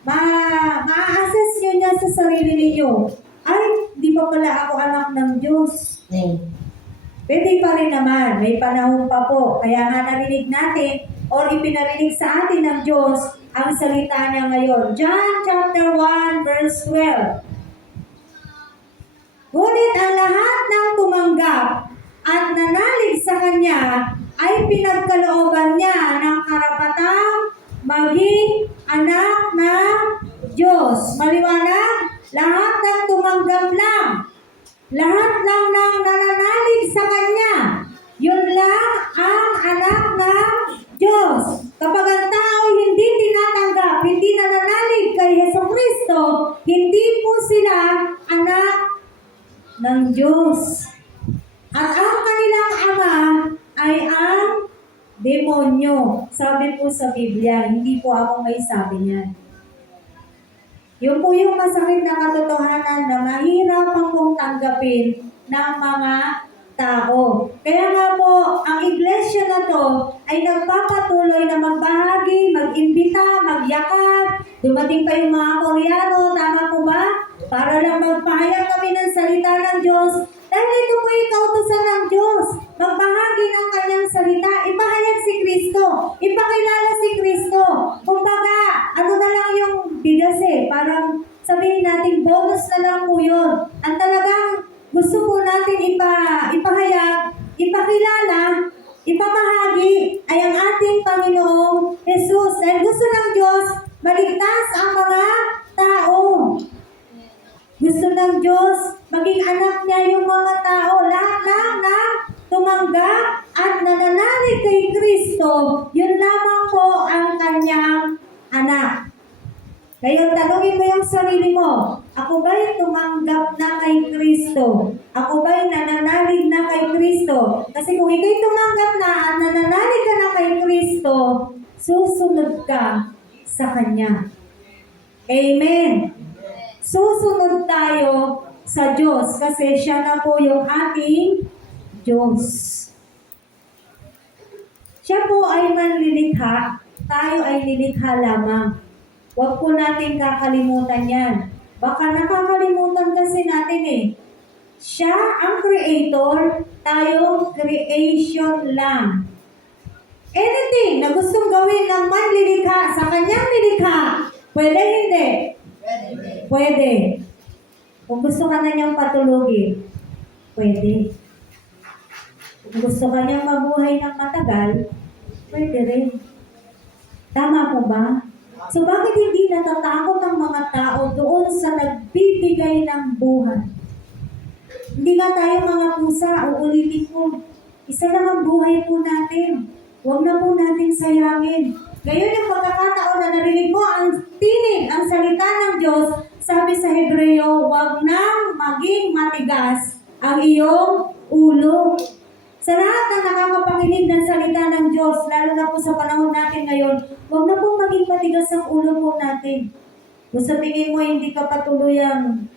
ma-assess nyo niya sa sarili ninyo. Ay, di ba pala ako anak ng Diyos? Pwede pa rin naman. May panahon pa po. Kaya nga narinig natin or ipinarinig sa atin ng Diyos ang salita niya ngayon. John chapter 1 verse 12. Ngunit ang lahat ng tumanggap at nanalig sa Kanya ay pinagkalooban niya ng karapatang maging anak ng Diyos. Maliwanag? Lahat ng tumanggap lang. Lahat lang ng nananalig sa Kanya. Yun lang ang anak ng Diyos. Kapag ang tao hindi tinatanggap, hindi nananalig kay Jesucristo, hindi po sila anak ng Diyos. At ang kanilang ama ay ang demonyo. Sabi po sa Biblia, hindi po ako may sabi niyan. Yun po yung masakit na katotohanan na mahirap pong tanggapin ng mga tao. Kaya nga po, ang iglesia na to ay nagpapatuloy na magbahagi, mag-imbita, magyakap. Dumating pa yung mga Koreano, tama po ba? Para lang magpahayag kami ng salita ng Diyos. Dahil ito po yung kautusan ng Diyos. Magbahagi ng kanyang salita. Ipahayag si Kristo. Ipakilala si Kristo. Kumbaga, ano na lang yung bigas parang sabihin natin, bonus na lang po yun. Ang talagang gusto po natin ipahayag, ipakilala, ipamahagi ay ang ating Panginoong Jesus. Dahil gusto ng Diyos, maligtas ang mga tao. Gusto ng Diyos, maging anak niya yung mga tao. Lahat lang na tumanggap at nananalig kay Kristo, yun lamang po ang kanyang anak. Ngayon, tanungin mo yung sarili mo, ako ba'y tumanggap na kay Kristo? Ako ba'y nananalig na kay Kristo? Kasi kung ikaw'y tumanggap na at nananalig ka na kay Kristo, susunod ka sa Kanya. Amen. Susunod tayo sa Diyos kasi siya na po yung ating Diyos. Siya po ay manlilikha, tayo ay nilikha lamang. Huwag po natin kakalimutan yan. Baka nakakalimutan kasi natin Siya ang creator, tayo creation lang. Anything na gustong gawin ng manlilikha sa kanyang nilikha, pwede hindi? Pwede. Kung gusto ka na niyang patulugin, pwede. Kung gusto ka niyang mabuhay ng matagal, pwede rin. Tama po ba? So bakit hindi natatakot ang mga tao doon sa nagbibigay ng buhay? Hindi nga tayo mga pusa, uulitin ko. Isa lang ang buhay po natin. Huwag na po natin sayangin. Ngayon yung pagkakataon na narinig mo ang tinig, ang salita ng Diyos, sabi sa Hebreo, huwag nang maging matigas ang iyong ulo. Sa lahat ng nakakapakinig ng salita ng Diyos, lalo na po sa panahon natin ngayon, huwag na pong maging matigas ang ulo po natin. Kung sa tingin mo hindi ka patuluyang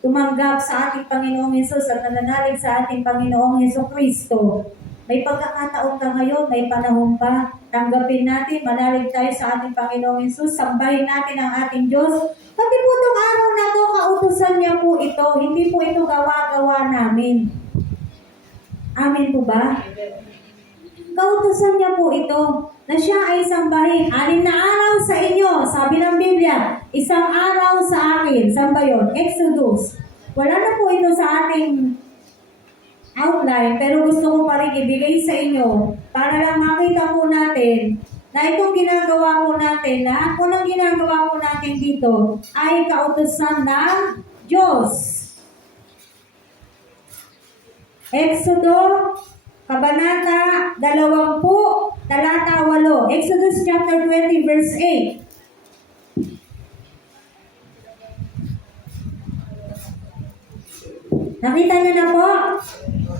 tumanggap sa ating Panginoong Hesus at nananalig sa ating Panginoong Hesukristo, may pagkakataon ka ngayon, may panahon pa, tanggapin natin, manalig tayo sa ating Panginoong Hesus, sambahin natin ang ating Diyos. Pati po itong araw na to, kautusan niya po ito, hindi po ito gawa-gawa namin. Amin po ba? Kautusan niya po ito na siya ay sambahin. 6 na araw sa inyo, sabi ng Biblia, 1 araw sa akin. Saan ba yun? Exodus. Wala na po ito sa ating outline, pero gusto ko pa rin ibigay sa inyo para lang makita po natin na itong ginagawa po natin, lahat po ng ginagawa po natin dito ay kautusan ng Diyos. Exodo, Kabanata 20, talata 8. Exodus chapter 20, verse 8. Nakita niyo na po?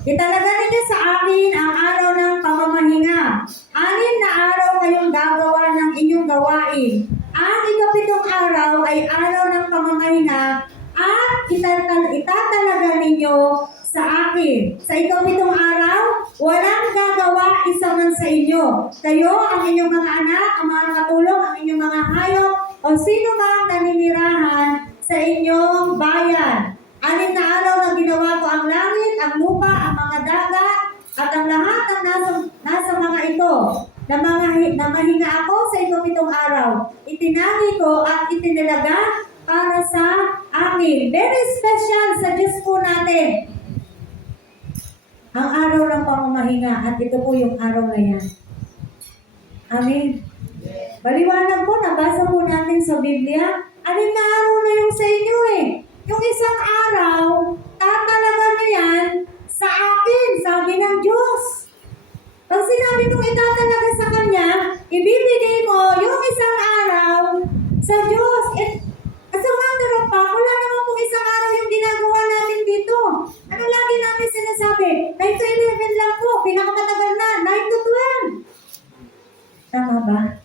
Italaga ninyo sa akin ang araw ng pamamahinga. 6 na araw kayong gagawa ng inyong gawain. Ang ikapitong araw ay araw ng pamamahinga at itatalaga ninyo sa akin. Sa ikapitong araw, walang gagawa isa man sa inyo. Kayo, ang inyong mga anak, ang mga katulong, ang inyong mga hayop, o sino mang naninirahan sa inyong bayan. 6 na araw na ginawa ko ang langit, ang lupa, ang mga dagat, at ang lahat ng nasa mga ito. Na mahinga ako sa ikapitong araw. Itinagi ko at itinilaga para sa akin. Very special sa Diyos po natin. Ang araw ng pamamahinga at ito po yung araw na yan. Amen. Baliwanag po, nabasa po natin sa Biblia. 6 na araw na yung sa inyo eh. Yung isang araw, tatalagan niyo yan sa akin, sabi ng Diyos. Pag sinabi mong itatalaga sa Kanya, ibibigay mo yung isang araw sa Diyos. As a matter of fact, wala naman pong isang araw yung ginagawa natin dito. Ano lagi natin sinasabi? 9 to 11 lang po, pinakamatagal na, 9 to 12. Tama ba?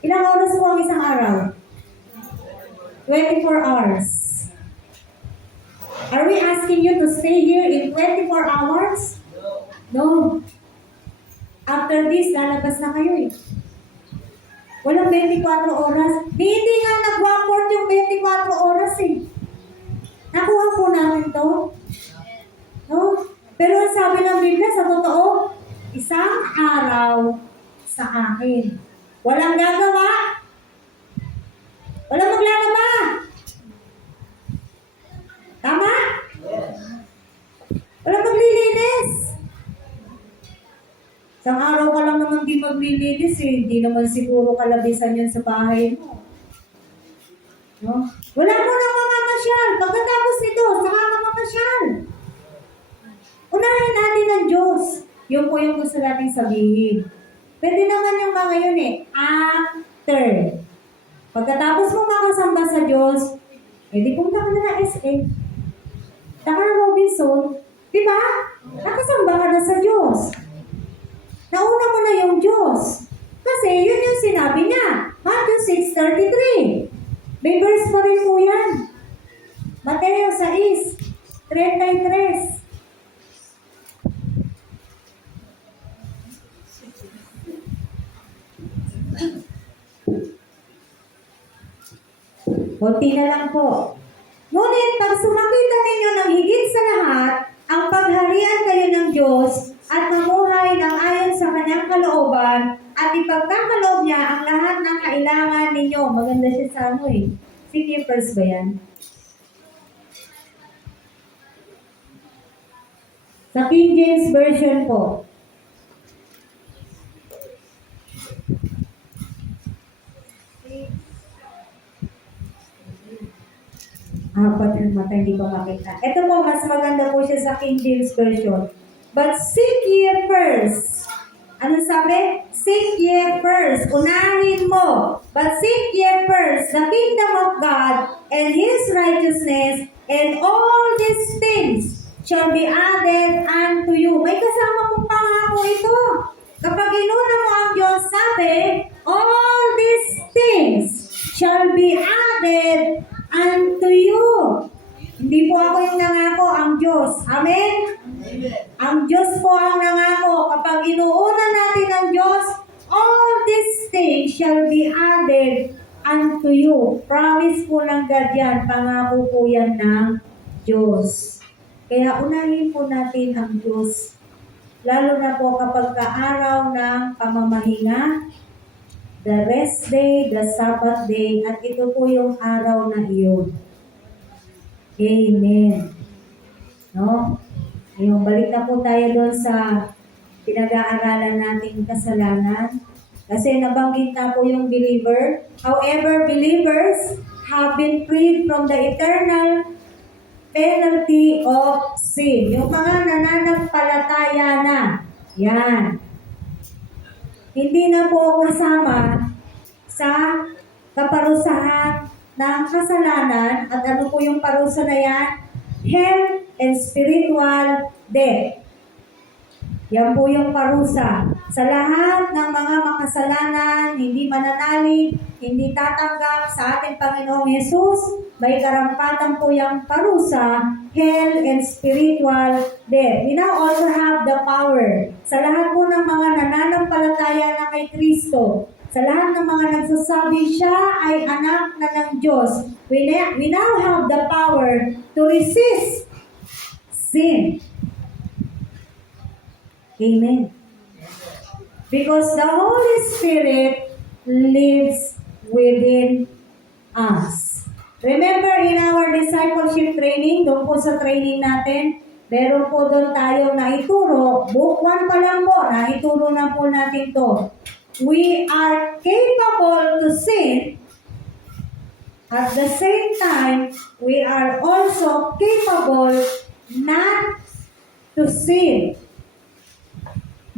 Ilang oras po ang isang araw? 24 hours. Are we asking you to stay here in 24 hours? No. After this, lalabas na kayo eh. Walang 24 oras. Hindi nga nag-report yung 24 oras eh. Nakuha po namin to. No? Pero ang sabi ng Biblia, sa totoo, isang araw sa akin. Walang gagawa. Walang maglalaba. Tama? Walang maglilinis. Isang araw ka lang naman di maglilinis eh. Hindi naman siguro kalabisan yun sa bahay mo. No? Wala mo nang mamamasyal. Pagkatapos nito, saka mamamasyal. Unahin natin ang Diyos. Yun po yung gusto natin sabihin. Pwede naman yung mga yun eh. After. Pagkatapos mo makasamba sa Diyos, di punta ka na ng SM. Taka na Robinson. Diba? Nakasamba ka na sa Diyos. Nauna mo na yung Diyos. Kasi yun yung sinabi niya. Matthew 6:33. May verse pa rin po yan. Mateo 6:33. Kunti na lang po. Ngunit pag sumakitan ninyo ng higit sa lahat, ang pagharian kayo ng Diyos at mamuhay ng ayon sa kanyang kalooban at ipagkakaloob niya ang lahat ng kailangan ninyo. Maganda siya sa ano eh. Sige, first ba yan? Sa King James Version po. Apat yung mata, hindi ko makita. Ito po, mas maganda po siya sa King James Version. But seek ye first. Ano sabi? Seek ye first. Unahin mo. But seek ye first the kingdom of God and His righteousness, and all these things shall be added unto you. May kasama pong pangako ito. Kapag inuna mo ang Diyos, sabi, all these things shall be added unto you. Hindi po ako yung nangako, ang Diyos. Amen? Amen. Ang Diyos po ang nangako. Kapag inuuna natin ang Diyos, all these things shall be added unto you. Promise po ng God yan. Pangako po yan ng Diyos. Kaya unahin po natin ang Diyos. Lalo na po kapag kaaraw ng pamamahinga, the rest day, the Sabbath day, at ito po yung araw na iyon. Amen. No? Ngayon, balik na po tayo doon sa pinag-aaralan nating kasalanan. Kasi nabanggit na po yung believer. However, believers have been freed from the eternal penalty of sin. Yung mga nananampalataya na. Yan. Hindi na po kasama sa kaparusahan ng kasalanan. At ano po yung parusa na yan? Hell and spiritual death. Yan po yung parusa. Sa lahat ng mga makasalanan, hindi mananalig, hindi tatanggap sa ating Panginoong Yesus, may karampatan po yung parusa, hell and spiritual death. We now also have the power. Sa lahat po ng mga nananampalataya na kay Kristo, sa lahat ng mga nagsasabi siya ay anak na ng Diyos, we now have the power to resist sin. Amen. Because the Holy Spirit lives within us. Remember in our discipleship training, doon po sa training natin, meron po doon tayo na ituro, book 1 pa lang po, na ituro na po natin to. We are capable to sin. At the same time, we are also capable not to sin.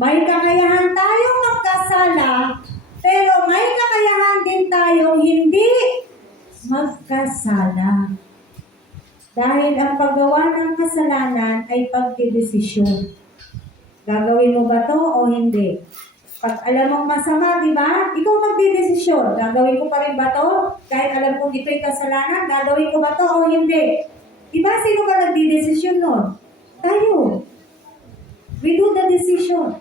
May kakayahan tayong magkasala, pero may kakayahan din tayong hindi magkasala. Dahil ang paggawa ng kasalanan ay pagdedesisyon. Gagawin mo ba to o hindi? Pag alam mong masama, di ba? Ikaw magdedesisyon. Gagawin ko pa rin ba to? Kahit alam kong ito'y kasalanan, gagawin ko ba to o hindi? Di ba? Sino ka nagdedesisyon nun? Tayo. We do the decision.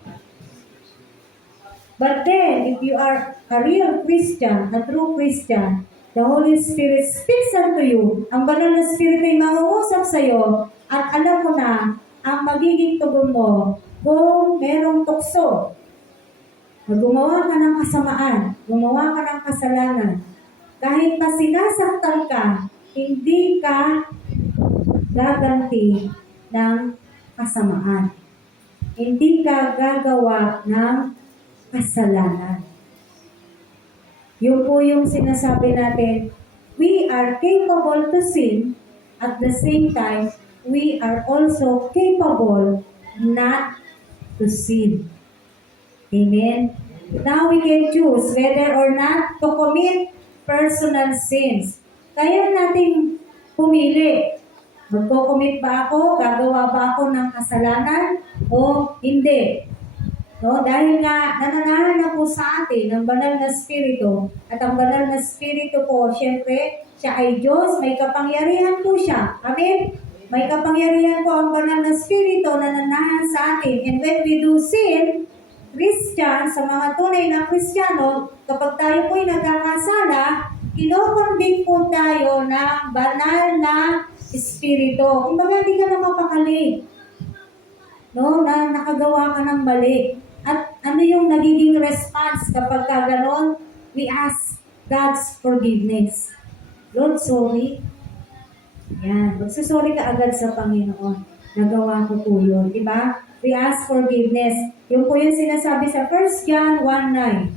But then, if you are a real Christian, a true Christian, the Holy Spirit speaks unto you. Ang banal na Spirit ay mangungusap sa iyo at alam mo na ang magiging tugon mo kung merong tukso. Gumawa ka ng kasamaan, gumawa ka ng kasalanan. Kahit pa sinasaktan ka, hindi ka gaganti ng kasamaan. Hindi ka gagawa ng kasalanan. Yun po yung sinasabi natin, we are capable to sin, at the same time, we are also capable not to sin. Amen? Now we can choose whether or not to commit personal sins. Kaya nating pumili. Magko-commit ba ako? Gagawa ba ako ng kasalanan? O hindi? No, dahil nga nananahan na po sa atin ng banal na spirito, at ang banal na spirito po, syempre, siya ay Diyos, may kapangyarihan po siya. Amen? May kapangyarihan po ang banal na spirito na nananahan sa atin. And when we do sin, Christian, sa mga tunay na Kristiyano, kapag tayo po'y nagkakasala, kinokonvict po tayo ng banal na spirito. Kumbaga, hindi ka na mapakali. No, na nakagawa ka ng mali. At ano yung nagiging response kapag ka ganon? We ask God's forgiveness. Lord, sorry. Yan. Magsasorry ka agad sa Panginoon. Nagawa ko po yun. Diba? We ask forgiveness. Yung po yung sinasabi sa 1 John 1:9.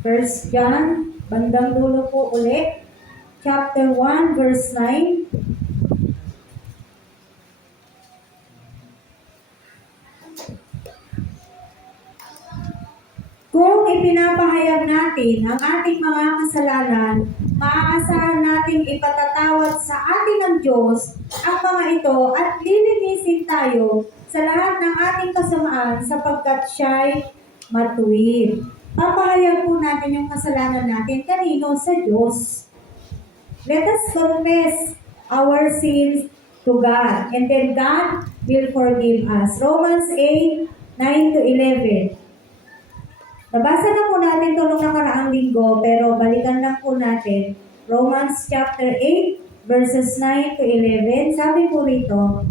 1 John, bandang dulo po ulit. Chapter 1, verse 9. Kung ipinapahayag natin ang ating mga kasalanan, maaasahan nating ipatatawad sa atin ng Diyos ang mga ito at lilinisin tayo sa lahat ng ating kasamaan sapagkat siya'y matuwid. Papahayag po natin yung kasalanan natin kanino? Sa Diyos. Let us confess our sins to God, and then God will forgive us. Romans 8, 9-11. Nabasa na po natin ito nung nakaraang linggo, pero balikan lang po natin. Romans chapter 8, verses 9-11. Sabi po rito,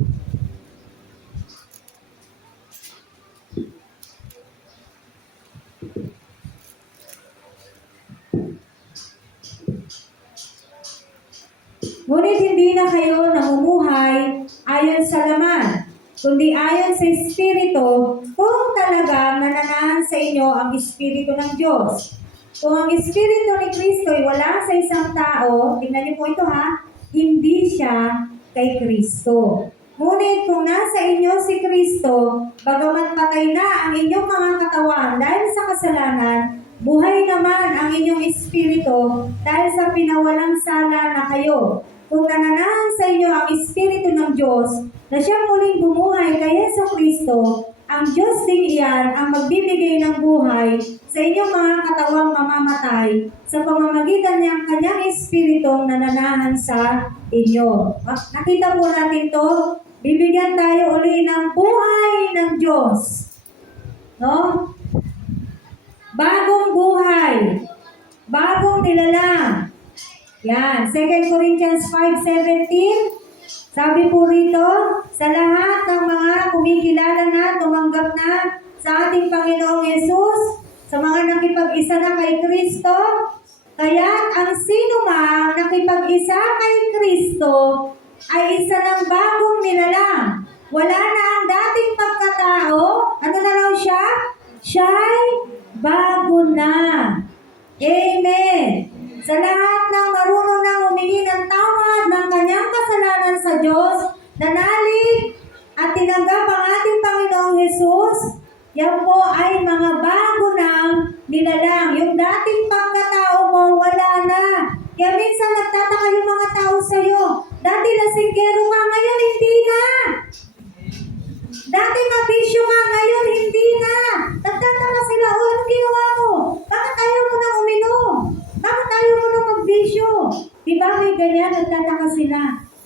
ngunit hindi na kayo namumuhay ayon sa laman, kundi ayon sa Espiritu, kung talagang nananahan sa inyo ang Espiritu ng Diyos. Kung ang Espiritu ni Kristo ay wala sa isang tao, tingnan niyo po ito ha, hindi siya kay Kristo. Ngunit kung nasa inyo si Kristo, bagamat patay na ang inyong mga katawan dahil sa kasalanan, Buhay naman ang inyong espiritu dahil sa pinawalang sala na kayo. Kung nananahan sa inyo ang espiritu ng Diyos na siyang muling bumuhay kay Yesu Kristo, ang Diyos din iyan ang magbibigay ng buhay sa inyong mga katawang mamamatay sa pamamagitan ng kanyang espiritong nananahan sa inyo. Nakita po natin to, bibigyan tayo uli ng buhay ng Diyos. No? Bagong buhay. Bagong nilalang. Yan. 2 Corinthians 5:17. Sabi po rito, sa lahat ng mga kumikilala na, tumanggap na sa ating Panginoong Yesus, sa mga nakipag-isa na kay Kristo, kaya ang sino mang nakipag-isa kay Kristo ay isa ng bagong nilalang. Wala na ang dating pagkatao. Ano na raw siya? Siya'y bago na. Amen. Sa lahat ng marunong na humingi ng tawad ng kanyang kasalanan sa Diyos, nanalig at tinanggap ang ating Panginoong Hesus, yan po ay mga bago ng nilalang. Yung dating pagkatao mo, wala na. Kaya minsan nagtataka yung mga tao sa'yo, dati lasinggero ka, ngayon hindi na. Dati mabisyo ka, ngayon hindi na. Nagtataka sila, o ano ginawa mo? Bakit ayaw mo nang uminom? Bakit ayaw mo nang magbisyo? Diba may ganyan, nagtataka sila.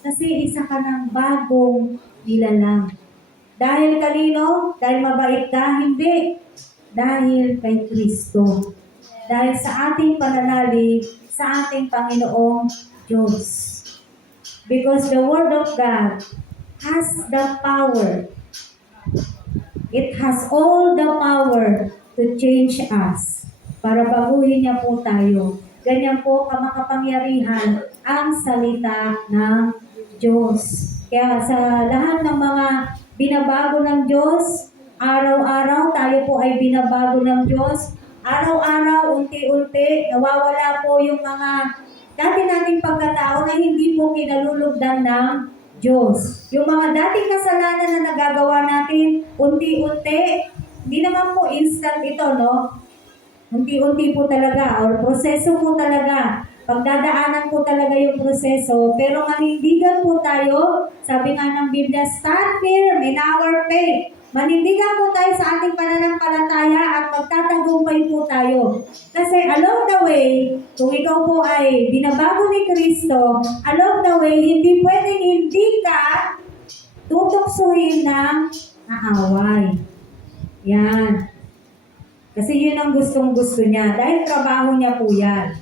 Kasi isa ka ng bagong nilalang. Dahil kanino? Dahil mabait ka? Hindi. Dahil kay Kristo. Dahil sa ating pananalig, sa ating Panginoong Diyos. Because the Word of God has the power. It has all the power to change us. Para baguhin niya po tayo. Ganyan po kamakapangyarihan ang salita ng Diyos. Kaya sa lahat ng mga binabago ng Diyos, araw-araw tayo po ay binabago ng Diyos. Araw-araw, unti-unti, nawawala po yung mga dati nating pagkatao na hindi po kinalulugdan ng Diyos. Yung mga dating kasalanan na nagagawa natin, unti-unti, hindi naman po instant ito, no? Unti-unti po talaga, or proseso po talaga. Pagdadaanan po talaga yung proseso, pero manindigan po tayo, sabi nga ng Biblia, stand firm in our faith. Manindigan po tayo sa ating pananampalataya at magtatagumpay po tayo. Kasi along the way, kung ikaw po ay binabago ni Kristo, along the way, hindi pwedeng hindi ka tutuksuhin ng aaway. Yan. Kasi yun ang gustong-gusto niya. Dahil trabaho niya po yan.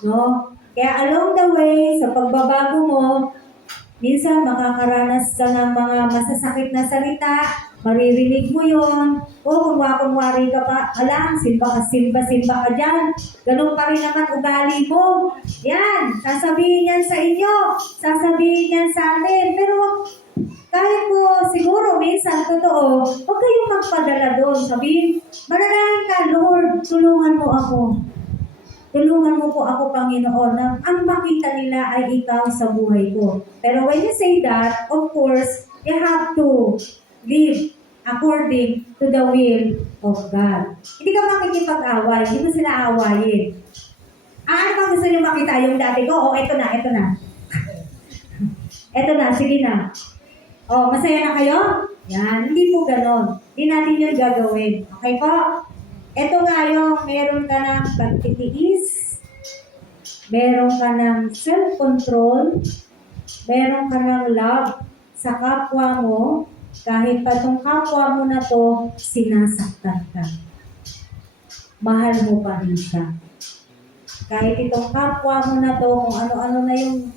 No? Kaya along the way, sa pagbabago mo, minsan makakaranas ka ng mga masasakit na salita, maririnig mo yun, o kunwari ka pa, alam, simba ka dyan, ganun pa rin naman ugali mo. Yan, sasabihin yan sa inyo, sasabihin yan sa atin, pero kahit po siguro minsan totoo, huwag kayong magpadala doon. Sabihin, manalangin ka, Lord, tulungan mo ako. Tulungan mo po ako, Panginoon, na ang makita nila ay ikaw sa buhay ko. Pero when you say that, of course, you have to live according to the will of God. Hindi ka makikipag-away, hindi mo sila awayin. Ano ba gusto niyo makita? Yung dati ko? Eto na. Eto na, sige na. Masaya na kayo? Yan, hindi po ganon. Hindi natin yun gagawin. Okay po? Ito nga yung meron ka ng pagtitiis, meron ka ng self-control, meron ka ng love sa kapwa mo, kahit pa itong kapwa mo na to, sinasaktan ka. Mahal mo pa rin siya. Kahit itong kapwa mo na to, kung ano-ano na yung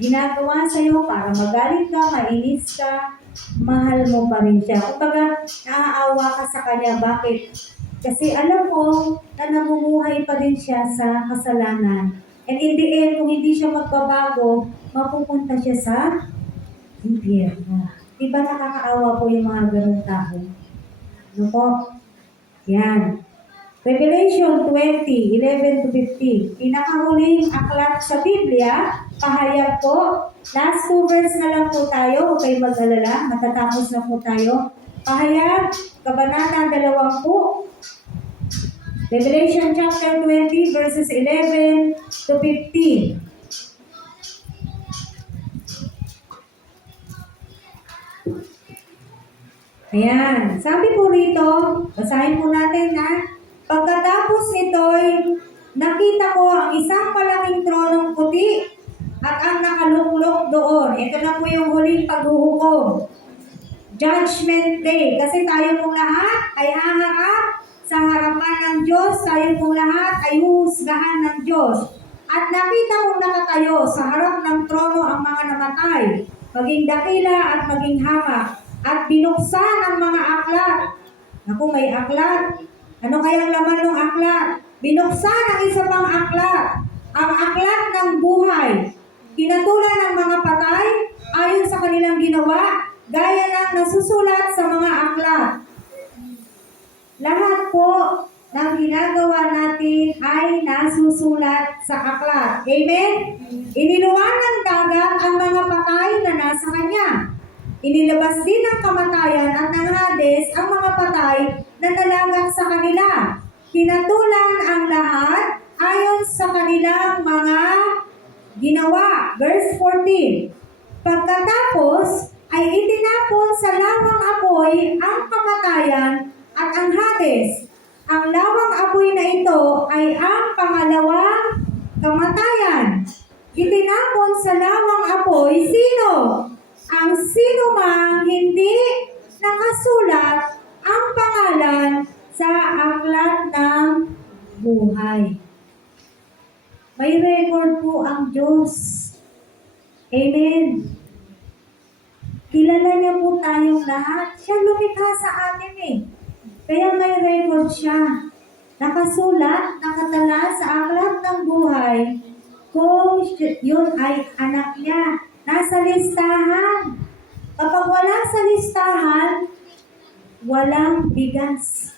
ginagawa sa'yo para magalit ka, mainis ka, mahal mo pa rin siya. Kumbaga, naaawa ka sa kanya. Bakit? Kasi alam mo na namumuhay pa rin siya sa kasalanan. And in the end, kung hindi siya magbabago, mapupunta siya sa impyerno. Diba nakakaawa po yung mga ganun tao? Ano po? Yan. Revelation 20:11-15. Pinakahuling aklat sa Biblia, pahayag po. Last 2 verse na lang po tayo. Huwag kayong mag-alala. Matatapos na po tayo. Pahayag, Kabanata 20. Revelation chapter 20 verses 11 to 15. Ayan. Sabi po rito, basahin po natin na, pagkatapos nito'y nakita ko ang isang malaking tronong puti at ang nakaluklok doon. Ito na po yung huling paghuhukom. Judgment Day. Kasi tayo pong lahat ay haharap sa harapan ng Diyos. Tayo pong lahat ay huhusgahan ng Diyos. At nakita kong nakatayo sa harap ng trono ang mga namatay, maging dakila at maging hamak. At binuksan ang mga aklat. Naku, may aklat. Ano kayang laman ng aklat? Binuksan ang isa pang aklat. Ang aklat ng buhay. Pinatulan ng mga patay ayon sa kanilang ginawa, gaya ng nasusulat sa mga aklat. Lahat po ng ginagawa natin ay nasusulat sa aklat. Amen? Iniluwan ng dagat ang mga patay na nasa kanya. Inilabas din ng kamatayan at ng Hades ang mga patay na nalagak sa kanila. Pinatulan ang lahat ayon sa kanilang mga ginawa. Verse 14. Pagkatapos ay itinapon sa lawang apoy ang kamatayan at ang Hades. Ang lawang apoy na ito ay ang pangalawang kamatayan. Itinapon sa lawang apoy sino? Ang sinumang hindi nakasulat ang pangalan sa aklat ng buhay. May record po ang Diyos. Amen. Kilala niya po tayong lahat. Siya lumikha sa atin eh. Kaya may record siya. Nakasulat, nakatala sa aklat ng buhay kung yun ay anak niya. Nasa listahan. Kapag wala sa listahan, walang bigas.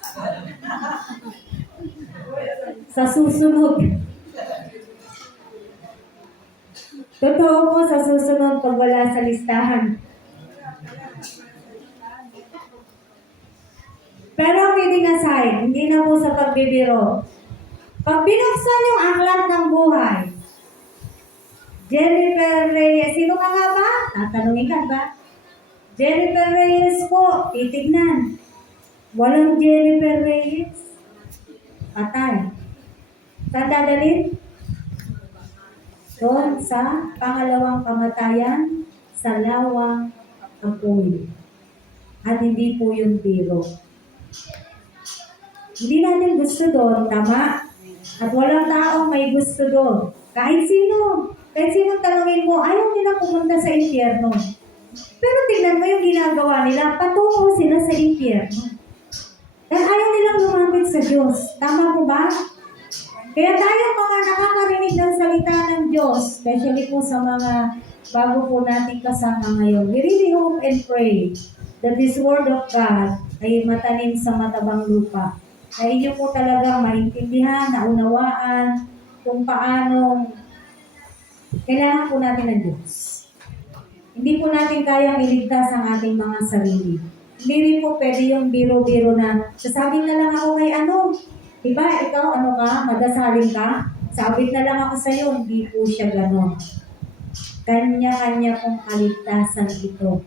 Sa susunod. Totoo po sa susunod pag wala sa listahan. Pero kidding aside, hindi na po sa pagbibiro. Pag binuksan yung aklat ng buhay, Jennifer Reyes, sino ka nga ba? Tatanungin ka ba? Jennifer Reyes po, titignan. Walang Jennifer Reyes. Patay. Saan dadalhin? Doon sa pangalawang kamatayan, sa lawang apoy. At hindi po yung biro. Hindi natin gusto doon, tama? At walang taong may gusto doon. Kahit sino. Kahit sinong tanongin mo, ayaw nila pumunta sa impyerno. Pero tingnan mo yung ginagawa nila, patungo sila sa impyerno. Dahil ayaw nilang lumapit sa Diyos. Tama po ba? Kaya tayo mga nakakarinig ng salita ng Diyos, especially po sa mga bago po nating kasama ngayon, we really hope and pray that this Word of God ay matanim sa matabang lupa. Na inyo po talagang maintindihan, naunawaan, kung paano kailangan po natin ng Diyos. Hindi po natin kayang iligtas ang ating mga sarili. Hindi rin po pwede yung biro-biro na sasabing na lang ako kay ano. Diba, ikaw ano ka, madasalin ka, sabit na lang ako sa'yo. Hindi po siya ganon. Kanya-kanya pong kaligtasan ito.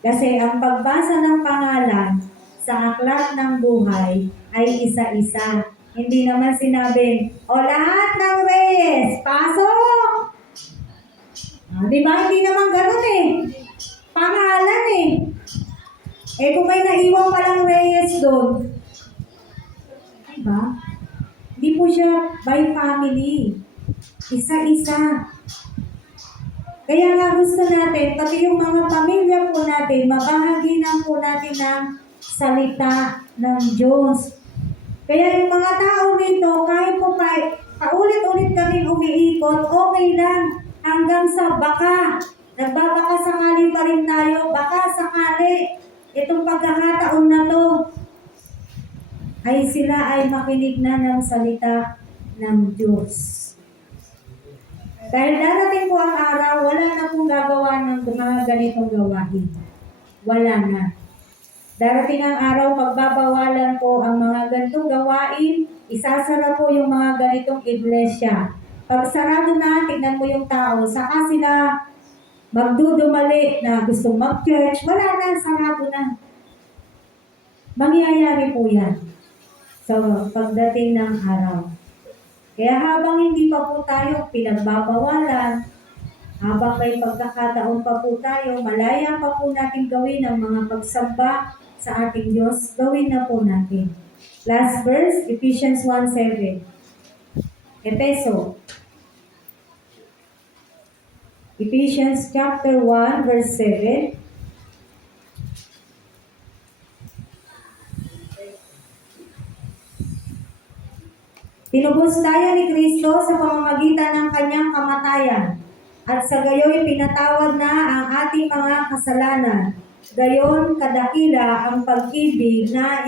Kasi ang pagbasa ng pangalan sa aklat ng buhay ay isa-isa. Hindi naman sinabing, o lahat ng Reyes, pasok! Diba? Hindi naman ganun eh. Pangalan eh. Eh kung may naiwan palang Reyes doon, diba? Hindi po siya by family. Isa-isa. Kaya nga gusto natin, pati yung mga pamilya po natin, mabahagi na po natin ng salita ng Diyos. Kaya yung mga tao dito, kahit po paulit-ulit kaming umiikot, okay lang. Hanggang sa baka. Nagbabaka sakali pa rin tayo. Baka sakali. Itong pagkakataon na to, ay sila ay makinig na ng salita ng Diyos. Dahil darating po ang araw, wala na pong gagawa ng mga ganitong gawain. Wala na. Darating ang araw, pagbabawalan po ang mga ganitong gawain, isasara po yung mga ganitong iglesia. Pag sarado na, tignan mo yung tao, saka sila magdudumali na gustong mag-church, wala na, sarado na. Mangyayari po yan. So, pagdating ng araw. Kaya habang hindi pa po tayo pinagbabawalan, habang may pagkakataon pa po tayo, malaya pa po natin gawin ang mga pagsamba sa ating Diyos, gawin na po natin. Last verse, Ephesians 1:7. Ephesians chapter 1, verse 7. Tinubos tayo ni Kristo sa pamamagitan ng kanyang kamatayan, at sa gayoy pinatawad na ang ating mga kasalanan. Gayon kadakila ang pag-ibig na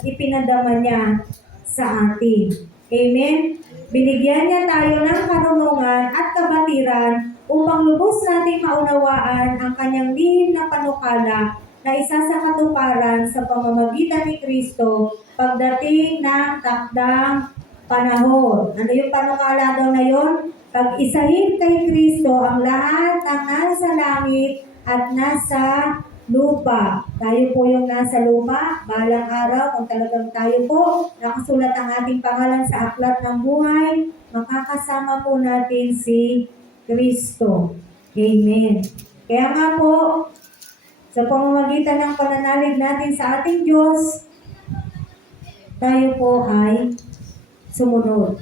ipinadama niya sa atin. Amen? Binigyan niya tayo ng karunungan at kabatiran upang lubos nating maunawaan ang kanyang lihim na panukala na isa sa katuparan sa pamamagitan ni Kristo pagdating ng takdang panahon. Ano yung panukala daw na yun? Pag-isahin kay Kristo ang lahat ng nasa langit at nasa lupa. Tayo po yung nasa lupa, balang araw, kung talagang tayo po, nakasulat ang ating pangalan sa aklat ng buhay, makakasama po natin si Kristo. Amen. Kaya nga po, sa pamamagitan ng pananalig natin sa ating Diyos, tayo po ay sumunod.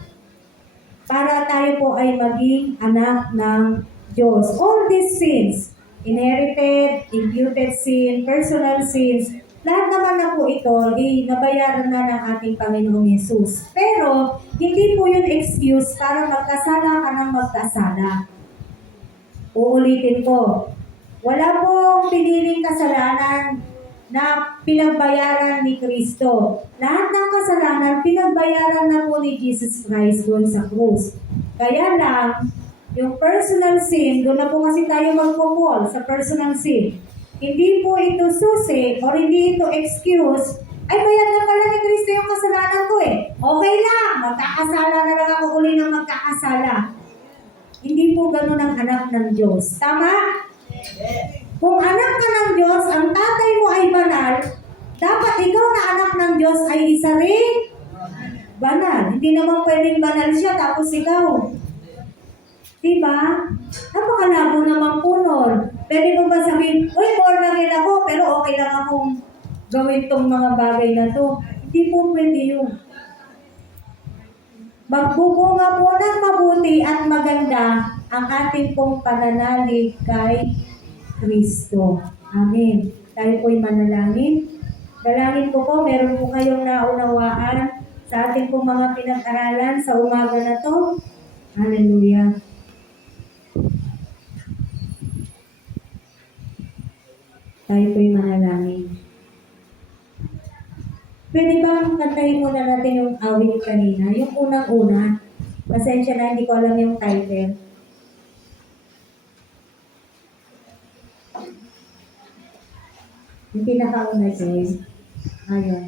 Para tayo po ay maging anak ng Diyos. All these sins, inherited, imputed sin, personal sins, lahat naman na po ito, nabayaran na ng ating Panginoong Yesus. Pero, hindi po yun excuse para magkasala ka ng magkasala. Uulitin ko, wala pong piniling kasalanan na pinagbayaran ni Kristo. Lahat ng kasalanan, pinagbayaran na po ni Jesus Christ doon sa krus. Kaya lang, yung personal sin, doon na po kasi tayo magpupol sa personal sin. Hindi po ito susi or hindi ito excuse, ay bayad na pala ni Kristo yung kasalanan ko eh. Okay lang, magkakasala na lang ako uli ng magkakasala. Hindi po ganun ang anak ng Diyos. Tama? Kung anak ka ng Diyos, ang tatay mo ay banal, dapat ikaw na anak ng Diyos ay isa rin banal. Hindi naman pwedeng banal siya tapos ikaw. Diba? Napakalabo naman po nun. Pwede mo ba sabihin, uy, born again ako, pero okay lang akong gawin tong mga bagay na to. Hindi po pwede yun. Magbubunga po ng mabuti at maganda ang ating pong pananalig kay Kristo. Amen. Tayo po'y manalangin. Dalangin ko po, meron po kayong naunawaan sa ating pong mga pinag-aralan sa umaga na to. Hallelujah. Tayo po'y manalangin. Pwede ba kantahin muna natin yung awit kanina? Yung unang-una. Pasensya na, hindi ko alam yung title. Yung pinakauna din. Ayun.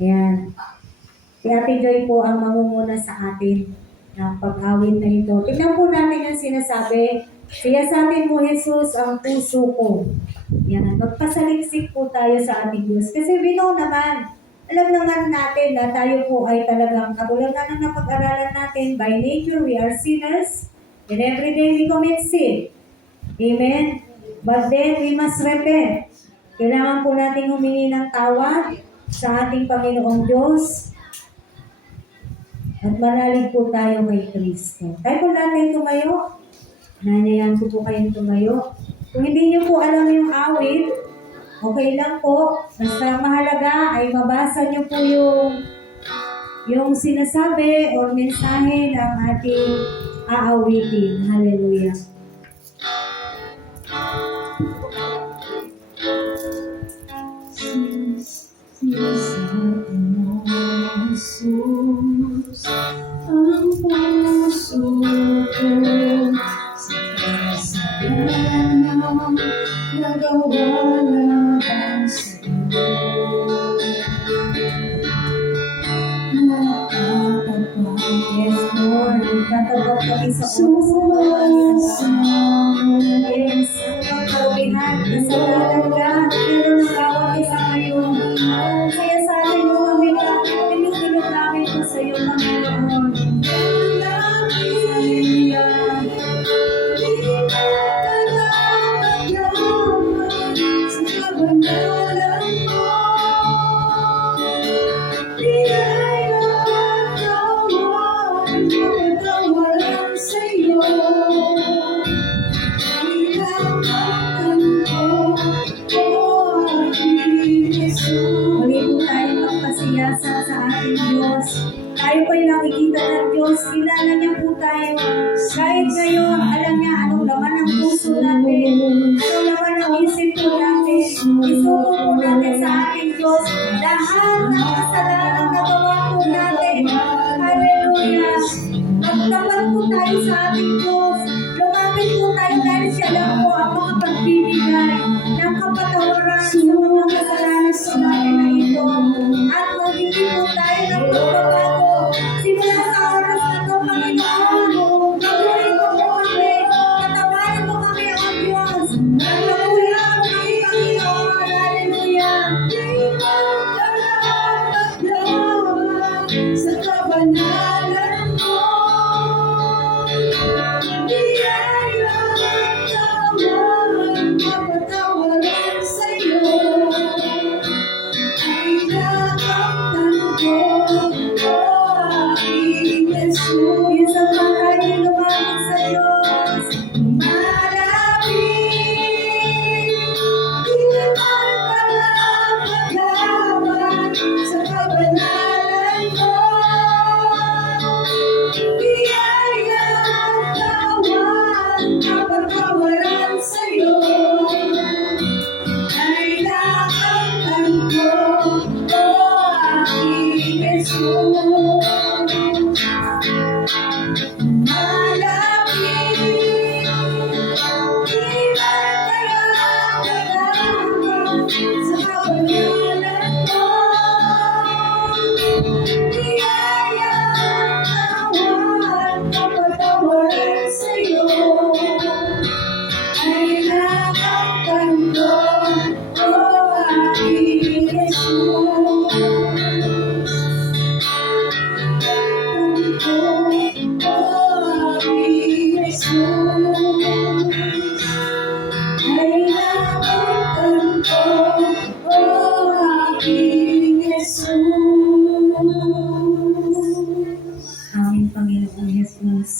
Ayan. Si Ate Joy po ang mamumuna sa atin ng pag-awit na ito. Tingnan po natin yung sinasabi. Siyasatin mo, Jesus, ang puso ko. Yan. Magpasaliksik po tayo sa ating Diyos. Kasi we know naman, alam naman natin na tayo po ay talagang katulad na ng napag-aralan natin, by nature we are sinners and every day we commit sin. Amen? But then we must repent. Kailangan po natin humingi ng tawad sa ating Panginoong Diyos at manalig po tayo kay Kristo. Tayo po natin tumayo. Nanyayan ko po kayong tumayo. Kung hindi niyo po alam yung awit, okay lang po. Basta mahalaga ay mabasa niyo po yung sinasabi o mensahe ng ating aawitin. Hallelujah. Sinasabi mo, Jesus, ang puso ko sa kasalanan kawalahan sa'yo. Yes, Lord. Tatawag kami sa Yes, ang kawihan, kasalanan ka, pero ng bawat isa ngayon. Kaya sa atin mo kami ka, pinipinok namin po sa iyo, Panginoon. Muli po tayo magpasiyasa sa ating Diyos. Tayo po'y nakikita ng Diyos. Kilala niya po tayo. Kahit ngayon, alam niya anong laman ng puso natin. Anong laman ng isip po natin. Isuko po natin sa ating Diyos. Lahat ng kasalanan na gawa po natin. Hallelujah. Magtapat po tayo sa ating Diyos. Lumapit po tayo dahil siya lang po ang makapagbibigay ng kapatawaran sa mga kasalanan po natin na ito. At magiging po tayo ng pagbabago. Simula sa oras na ito, Panginoon, mabuhay po po kami. Patawarin mo kami, O Diyos. Mabuhay po kami, Panginoon. Hallelujah. Sa kabanalan mo, biyaya at tawag, mapatawaran sa'yo. Ay nakamtan ko, o aking Jesus. Isang pangkay lumapit sa Diyos. Malapit, di man kalapagaman sa kabanalan mo. Biyaya at tawag, mapatawaran sa'yo. Ay nakamtan ko, o aking Jesus. Malapit, di man kalapagaman sa kabanalan mo. Biyaya at tawag, mapatawaran sa'yo. Ay nakamtan ko, o aking Jesus. Ay nakamtan ko, o aking Jesus. Aming Panginoon Jesus.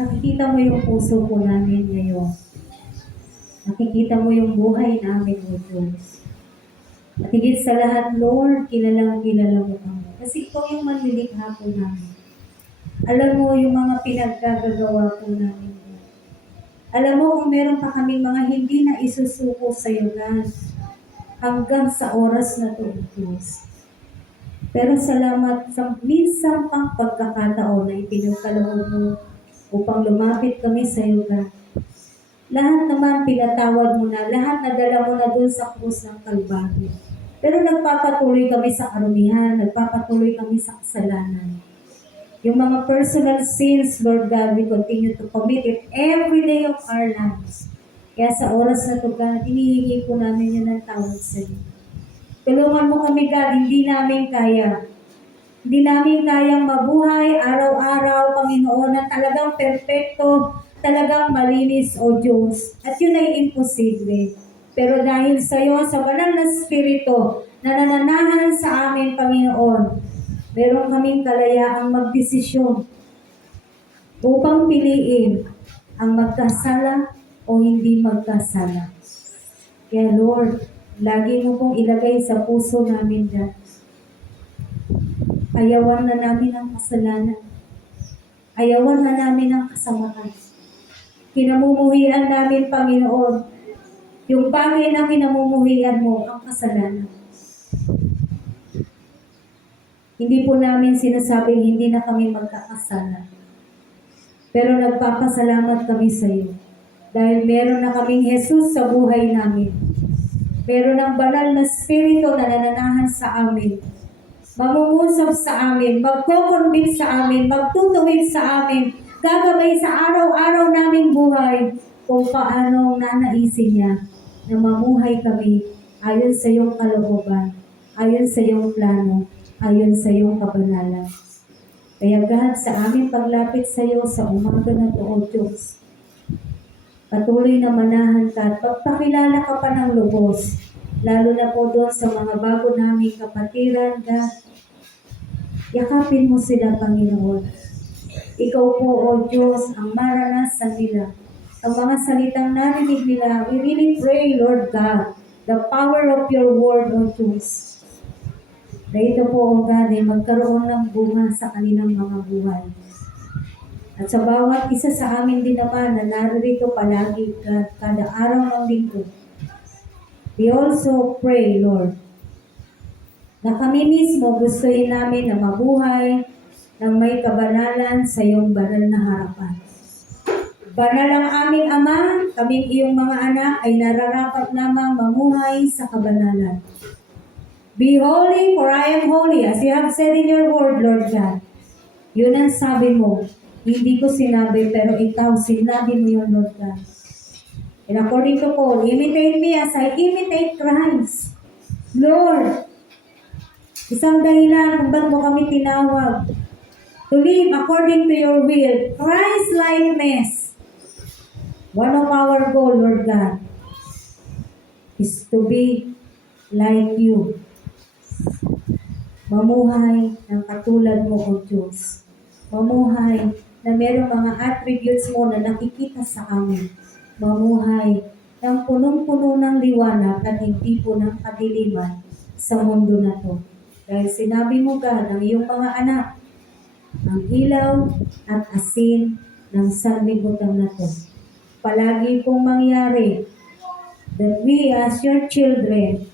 Nakikita mo yung puso po namin ngayon. Nakikita mo yung buhay namin, O Diyos. At higit sa lahat, Lord, kilalang kilala mo kami. Kasi ikaw yung manlilikha po namin. Alam mo yung mga pinaggagawa po namin. Alam mo kung meron pa kaming mga hindi na isusuko sa iyo, God, hanggang sa oras na ito, O Diyos. Pero salamat sa minsang pang pagkakataon na ipinagkaloob mo upang lumapit kami sa iyo, God. Lahat naman pinatawad mo na, lahat nadala mo na dun sa krus ng Kalbaryo. Pero nagpapatuloy kami sa karumihan, nagpapatuloy kami sa kasalanan. Yung mga personal sins, Lord God, we continue to commit it every day of our lives. Kaya sa oras na ito, God, hinihingi po namin yan ng tawad sa iyo. Tulungan mo kami, God, hindi namin kaya. Hindi namin kayang mabuhay araw-araw, Panginoon, na talagang perfecto, talagang malinis, O Diyos. At yun ay imposible. Pero dahil sa iyo, sa banal na Espiritu, na nananahan sa amin, Panginoon, meron kaming kalayaang magdesisyon upang piliin ang magkasala o hindi magkasala. Kaya Lord, lagi mo pong ilagay sa puso namin dyan. Ayawan na namin ang kasalanan. Ayawan na namin ang kasamaan. Kinamumuhian namin, Panginoon, yung bagay na kinamumuhian mo, ang kasalanan. Hindi po namin sinasabing hindi na kami magkakasala. Pero nagpapasalamat kami sa iyo Dahil meron na kaming Jesus sa buhay namin. Meron ng banal na spirito na nananahan sa amin. Mangungusap sa amin, magko-convince sa amin, magtutuwid sa amin, gagabay sa araw-araw naming buhay kung paano nanaisin niya na mamuhay kami ayon sa iyong kalooban, ayon sa iyong plano, ayon sa iyong kabanalan. Kaya God, sa aming paglapit sa iyo sa umaga na to, O Diyos, patuloy na manahan ka at pagpakilala ka pa ng lubos, lalo na po doon sa mga bago naming kapatiran, God. Yakapin mo sila, Panginoon. Ikaw po, O Diyos, ang maranasan nila. Ang mga salitang narinig nila, we really pray, Lord God, the power of your word, O Diyos. Na ito po, O God, ay magkaroon ng bunga sa kanilang mga buhay. At sa bawat isa sa amin din naman na narito palagi, God, kada araw ng linggo, we also pray, Lord, na kami mismo gustuin namin na mabuhay ng may kabanalan sa iyong banal na harapan. Banal ang aming Ama, kaming iyong mga anak ay nararapat lamang mamuhay sa kabanalan. Be holy, for I am holy, as you have said in your word, Lord God. Yun ang sabi mo. Hindi ko sinabi, pero ikaw, sinabi mo yun, Lord God. And according to Paul, imitate me as I imitate Christ. Lord, isang dahilan kung ba't mo kami tinawag to live according to your will, Christ-likeness. One of our goal, Lord God, is to be like you. Mamuhay ng katulad mo, O Diyos. Mamuhay na mayroong mga attributes mo na nakikita sa amin. Mamuhay ng punong-puno ng liwanag at hindi po ng kadiliman sa mundo na to. Dahil sinabi mo, God, ang iyong mga anak, ang ilaw at asin ng sanlibutan na to. Palagi pong mangyari that we as your children,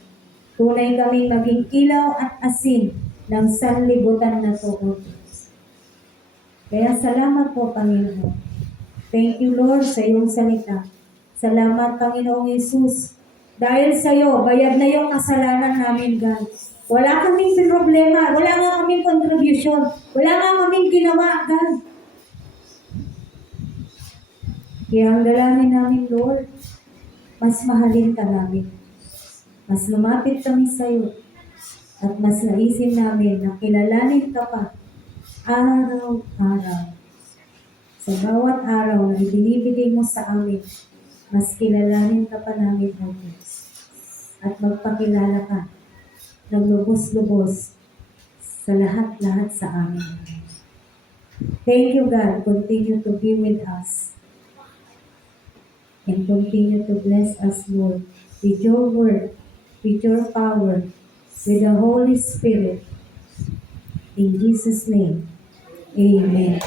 tunay kami maging ilaw at asin ng sanlibutan na to, O Diyos. Kaya salamat po, Panginoon. Thank you, Lord, sa iyong salita. Salamat, Panginoong Yesus. Dahil sa iyo, bayad na yung kasalanan namin, God. Wala kaming problema, wala nga kaming contribution, wala nga kaming ginawa, God. Kaya ang dalangin namin, Lord, mas mahalin ka namin. Mas lumapit kami sa iyo. At mas naisin namin na kilalanin ka pa araw-araw. Sa bawat araw na ibinibigay mo sa amin, mas kilalanin ka pa namin, O Diyos. At magpakilala ka ng lubos-lubos sa lahat-lahat sa amin. Thank you, God. Continue to be with us. And continue to bless us, Lord, with your word, with your power, with the Holy Spirit. In Jesus' name, amen.